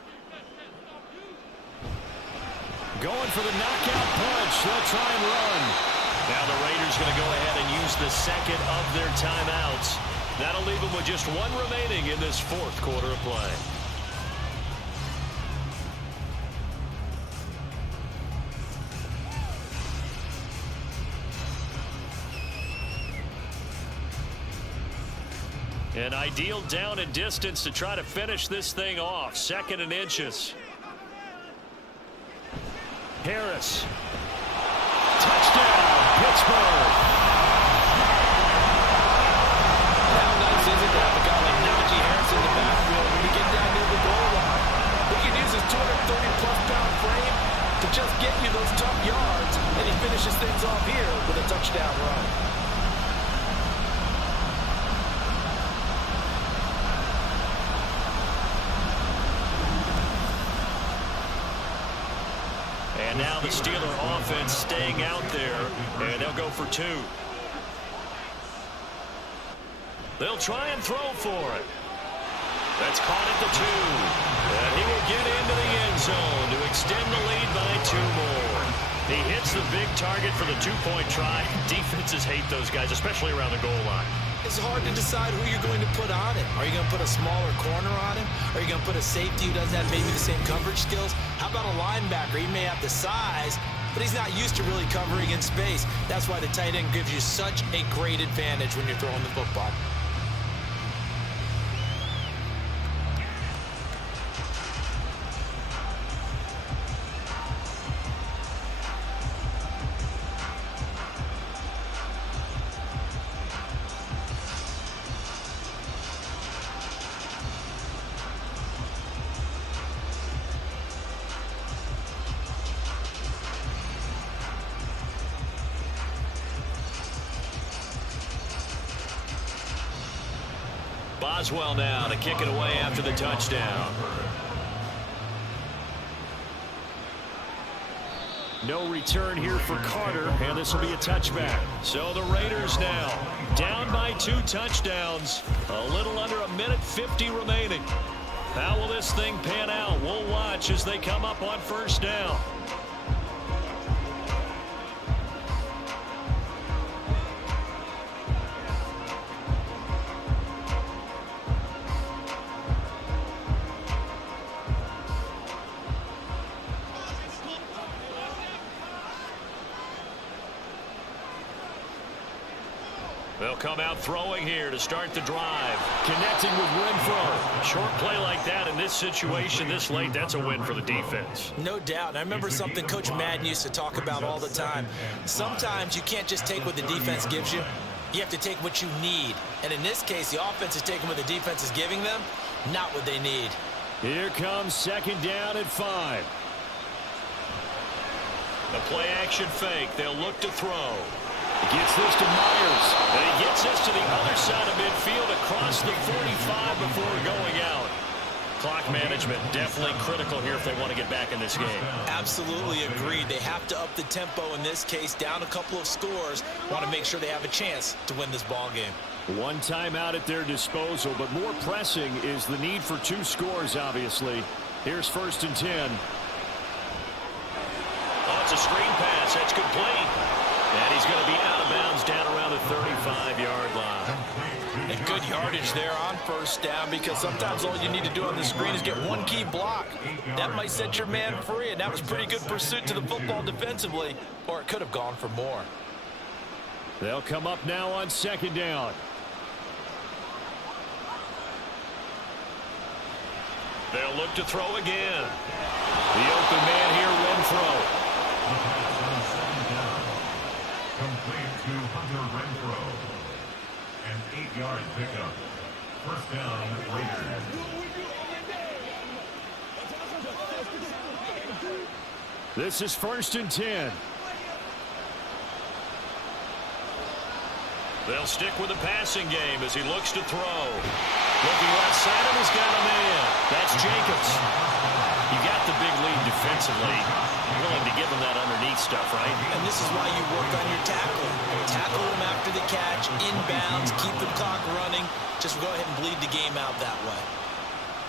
Going for the knockout punch. They'll try and run. Now the Raiders going to go ahead and use the 2nd of their timeouts. That'll leave them with just 1 remaining in this 4th quarter of play. An ideal down and distance to try to finish this thing off. 2nd and inches. Harris. Touchdown, Pittsburgh. How nice is it to have a guy like Najee Harris in the backfield when we get down near the goal line? He can use his 230-plus-pound frame to just get you those tough yards, and he finishes things off here with a touchdown run. And now the Steeler offense staying out there, and they'll go for 2. They'll try and throw for it. That's caught at the 2. And he will get into the end zone to extend the lead by 2 more. He hits the big target for the 2-point try. Defenses hate those guys, especially around the goal line. It's hard to decide who you're going to put on him. Are you going to put a smaller corner on him? Are you going to put a safety who doesn't have maybe the same coverage skills? How about a linebacker? He may have the size, but he's not used to really covering in space. That's why the tight end gives you such a great advantage when you're throwing the football. Boswell now to kick it away after the touchdown. No return here for Carter, and this will be a touchback. So the Raiders now down by 2 touchdowns. A little under a minute 50 remaining. How will this thing pan out? We'll watch as they come up on first down. They'll come out throwing here to start the drive. Connecting with Renfro. Short play like that in this situation this late, that's a win for the defense. No doubt. I remember something Coach Madden used to talk about all the time. Sometimes you can't just take what the defense gives you. You have to take what you need. And in this case, the offense is taking what the defense is giving them, not what they need. Here comes second down at 5. The play action fake. They'll look to throw. Gets this to Myers. And he gets this to the other side of midfield across the 45 before going out. Clock management definitely critical here if they want to get back in this game. Absolutely agreed. They have to up the tempo in this case, down a couple of scores. Want to make sure they have a chance to win this ball game. One timeout at their disposal, but more pressing is the need for 2 scores, obviously. Here's first and 10. Oh, it's a screen pass. That's complete. And he's going to be out of bounds down around the 35-yard line. And good yardage there on first down, because sometimes all you need to do on the screen is get one key block. That might set your man free, and that was pretty good pursuit to the football defensively, or it could have gone for more. They'll come up now on second down. They'll look to throw again. The open man here, Renfro. Complete to Hunter Renfro. An 8-yard pickup. First down, Raiders. This is first and 10. They'll stick with the passing game as he looks to throw. Looking left side, and he's got a man. That's Jacobs. You got the big lead defensively. You're willing to give him that underneath stuff, right? And this is why you work on your tackle. Tackle him after the catch, inbounds, keep the clock running. Just go ahead and bleed the game out that way.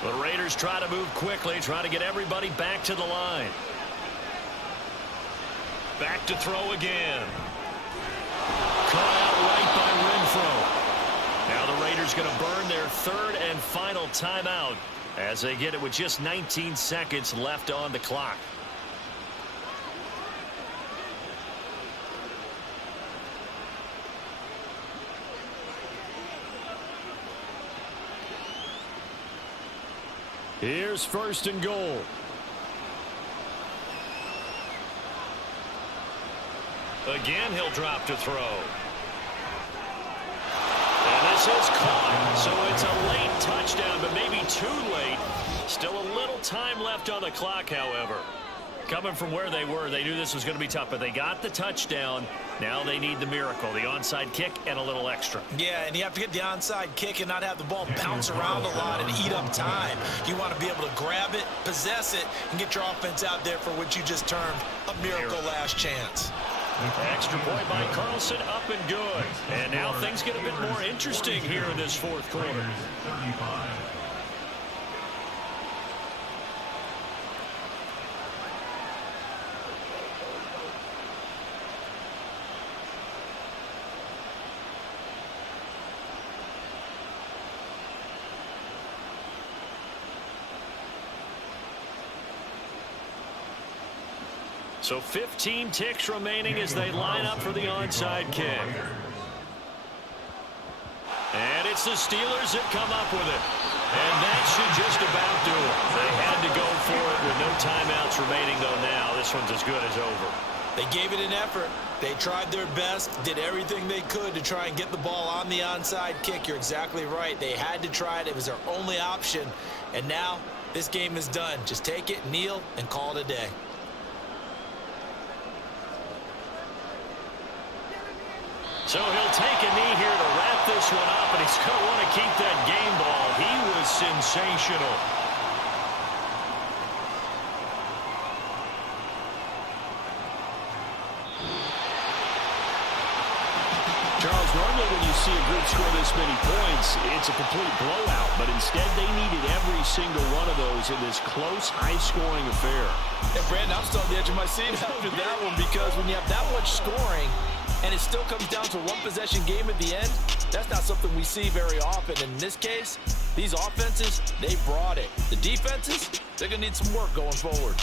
The Raiders try to move quickly, try to get everybody back to the line. Back to throw again. Caught out right by Renfro. Now the Raiders going to burn their third and final timeout as they get it with just 19 seconds left on the clock. Here's first and goal. Again, he'll drop to throw. And this is caught. So it's a late touchdown, but maybe too late. Still a little time left on the clock, however. Coming from where they were, they knew this was going to be tough, but they got the touchdown. Now they need the miracle, the onside kick and a little extra. Yeah, and you have to get the onside kick and not have the ball bounce around a lot and eat up time. You want to be able to grab it, possess it, and get your offense out there for what you just termed a miracle last chance. Extra point by Carlson, up and good. And now things get a bit more interesting here in this fourth quarter. 35. So 15 ticks remaining as they line up for the onside kick. And it's the Steelers that come up with it. And that should just about do it. They had to go for it with no timeouts remaining, though now. This one's as good as over. They gave it an effort. They tried their best, did everything they could to try and get the ball on the onside kick. You're exactly right. They had to try it. It was their only option. And now this game is done. Just take it, kneel, and call it a day. So he'll take a knee here to wrap this one up, and he's going to want to keep that game ball. He was sensational. see a group score this many points, it's a complete blowout. But instead, they needed every single one of those in this close, high-scoring affair. And Brandon, I'm still on the edge of my seat after that one, because when you have that much scoring and it still comes down to a one-possession game at the end, that's not something we see very often. In this case, these offenses, they brought it. The defenses, they're going to need some work going forward.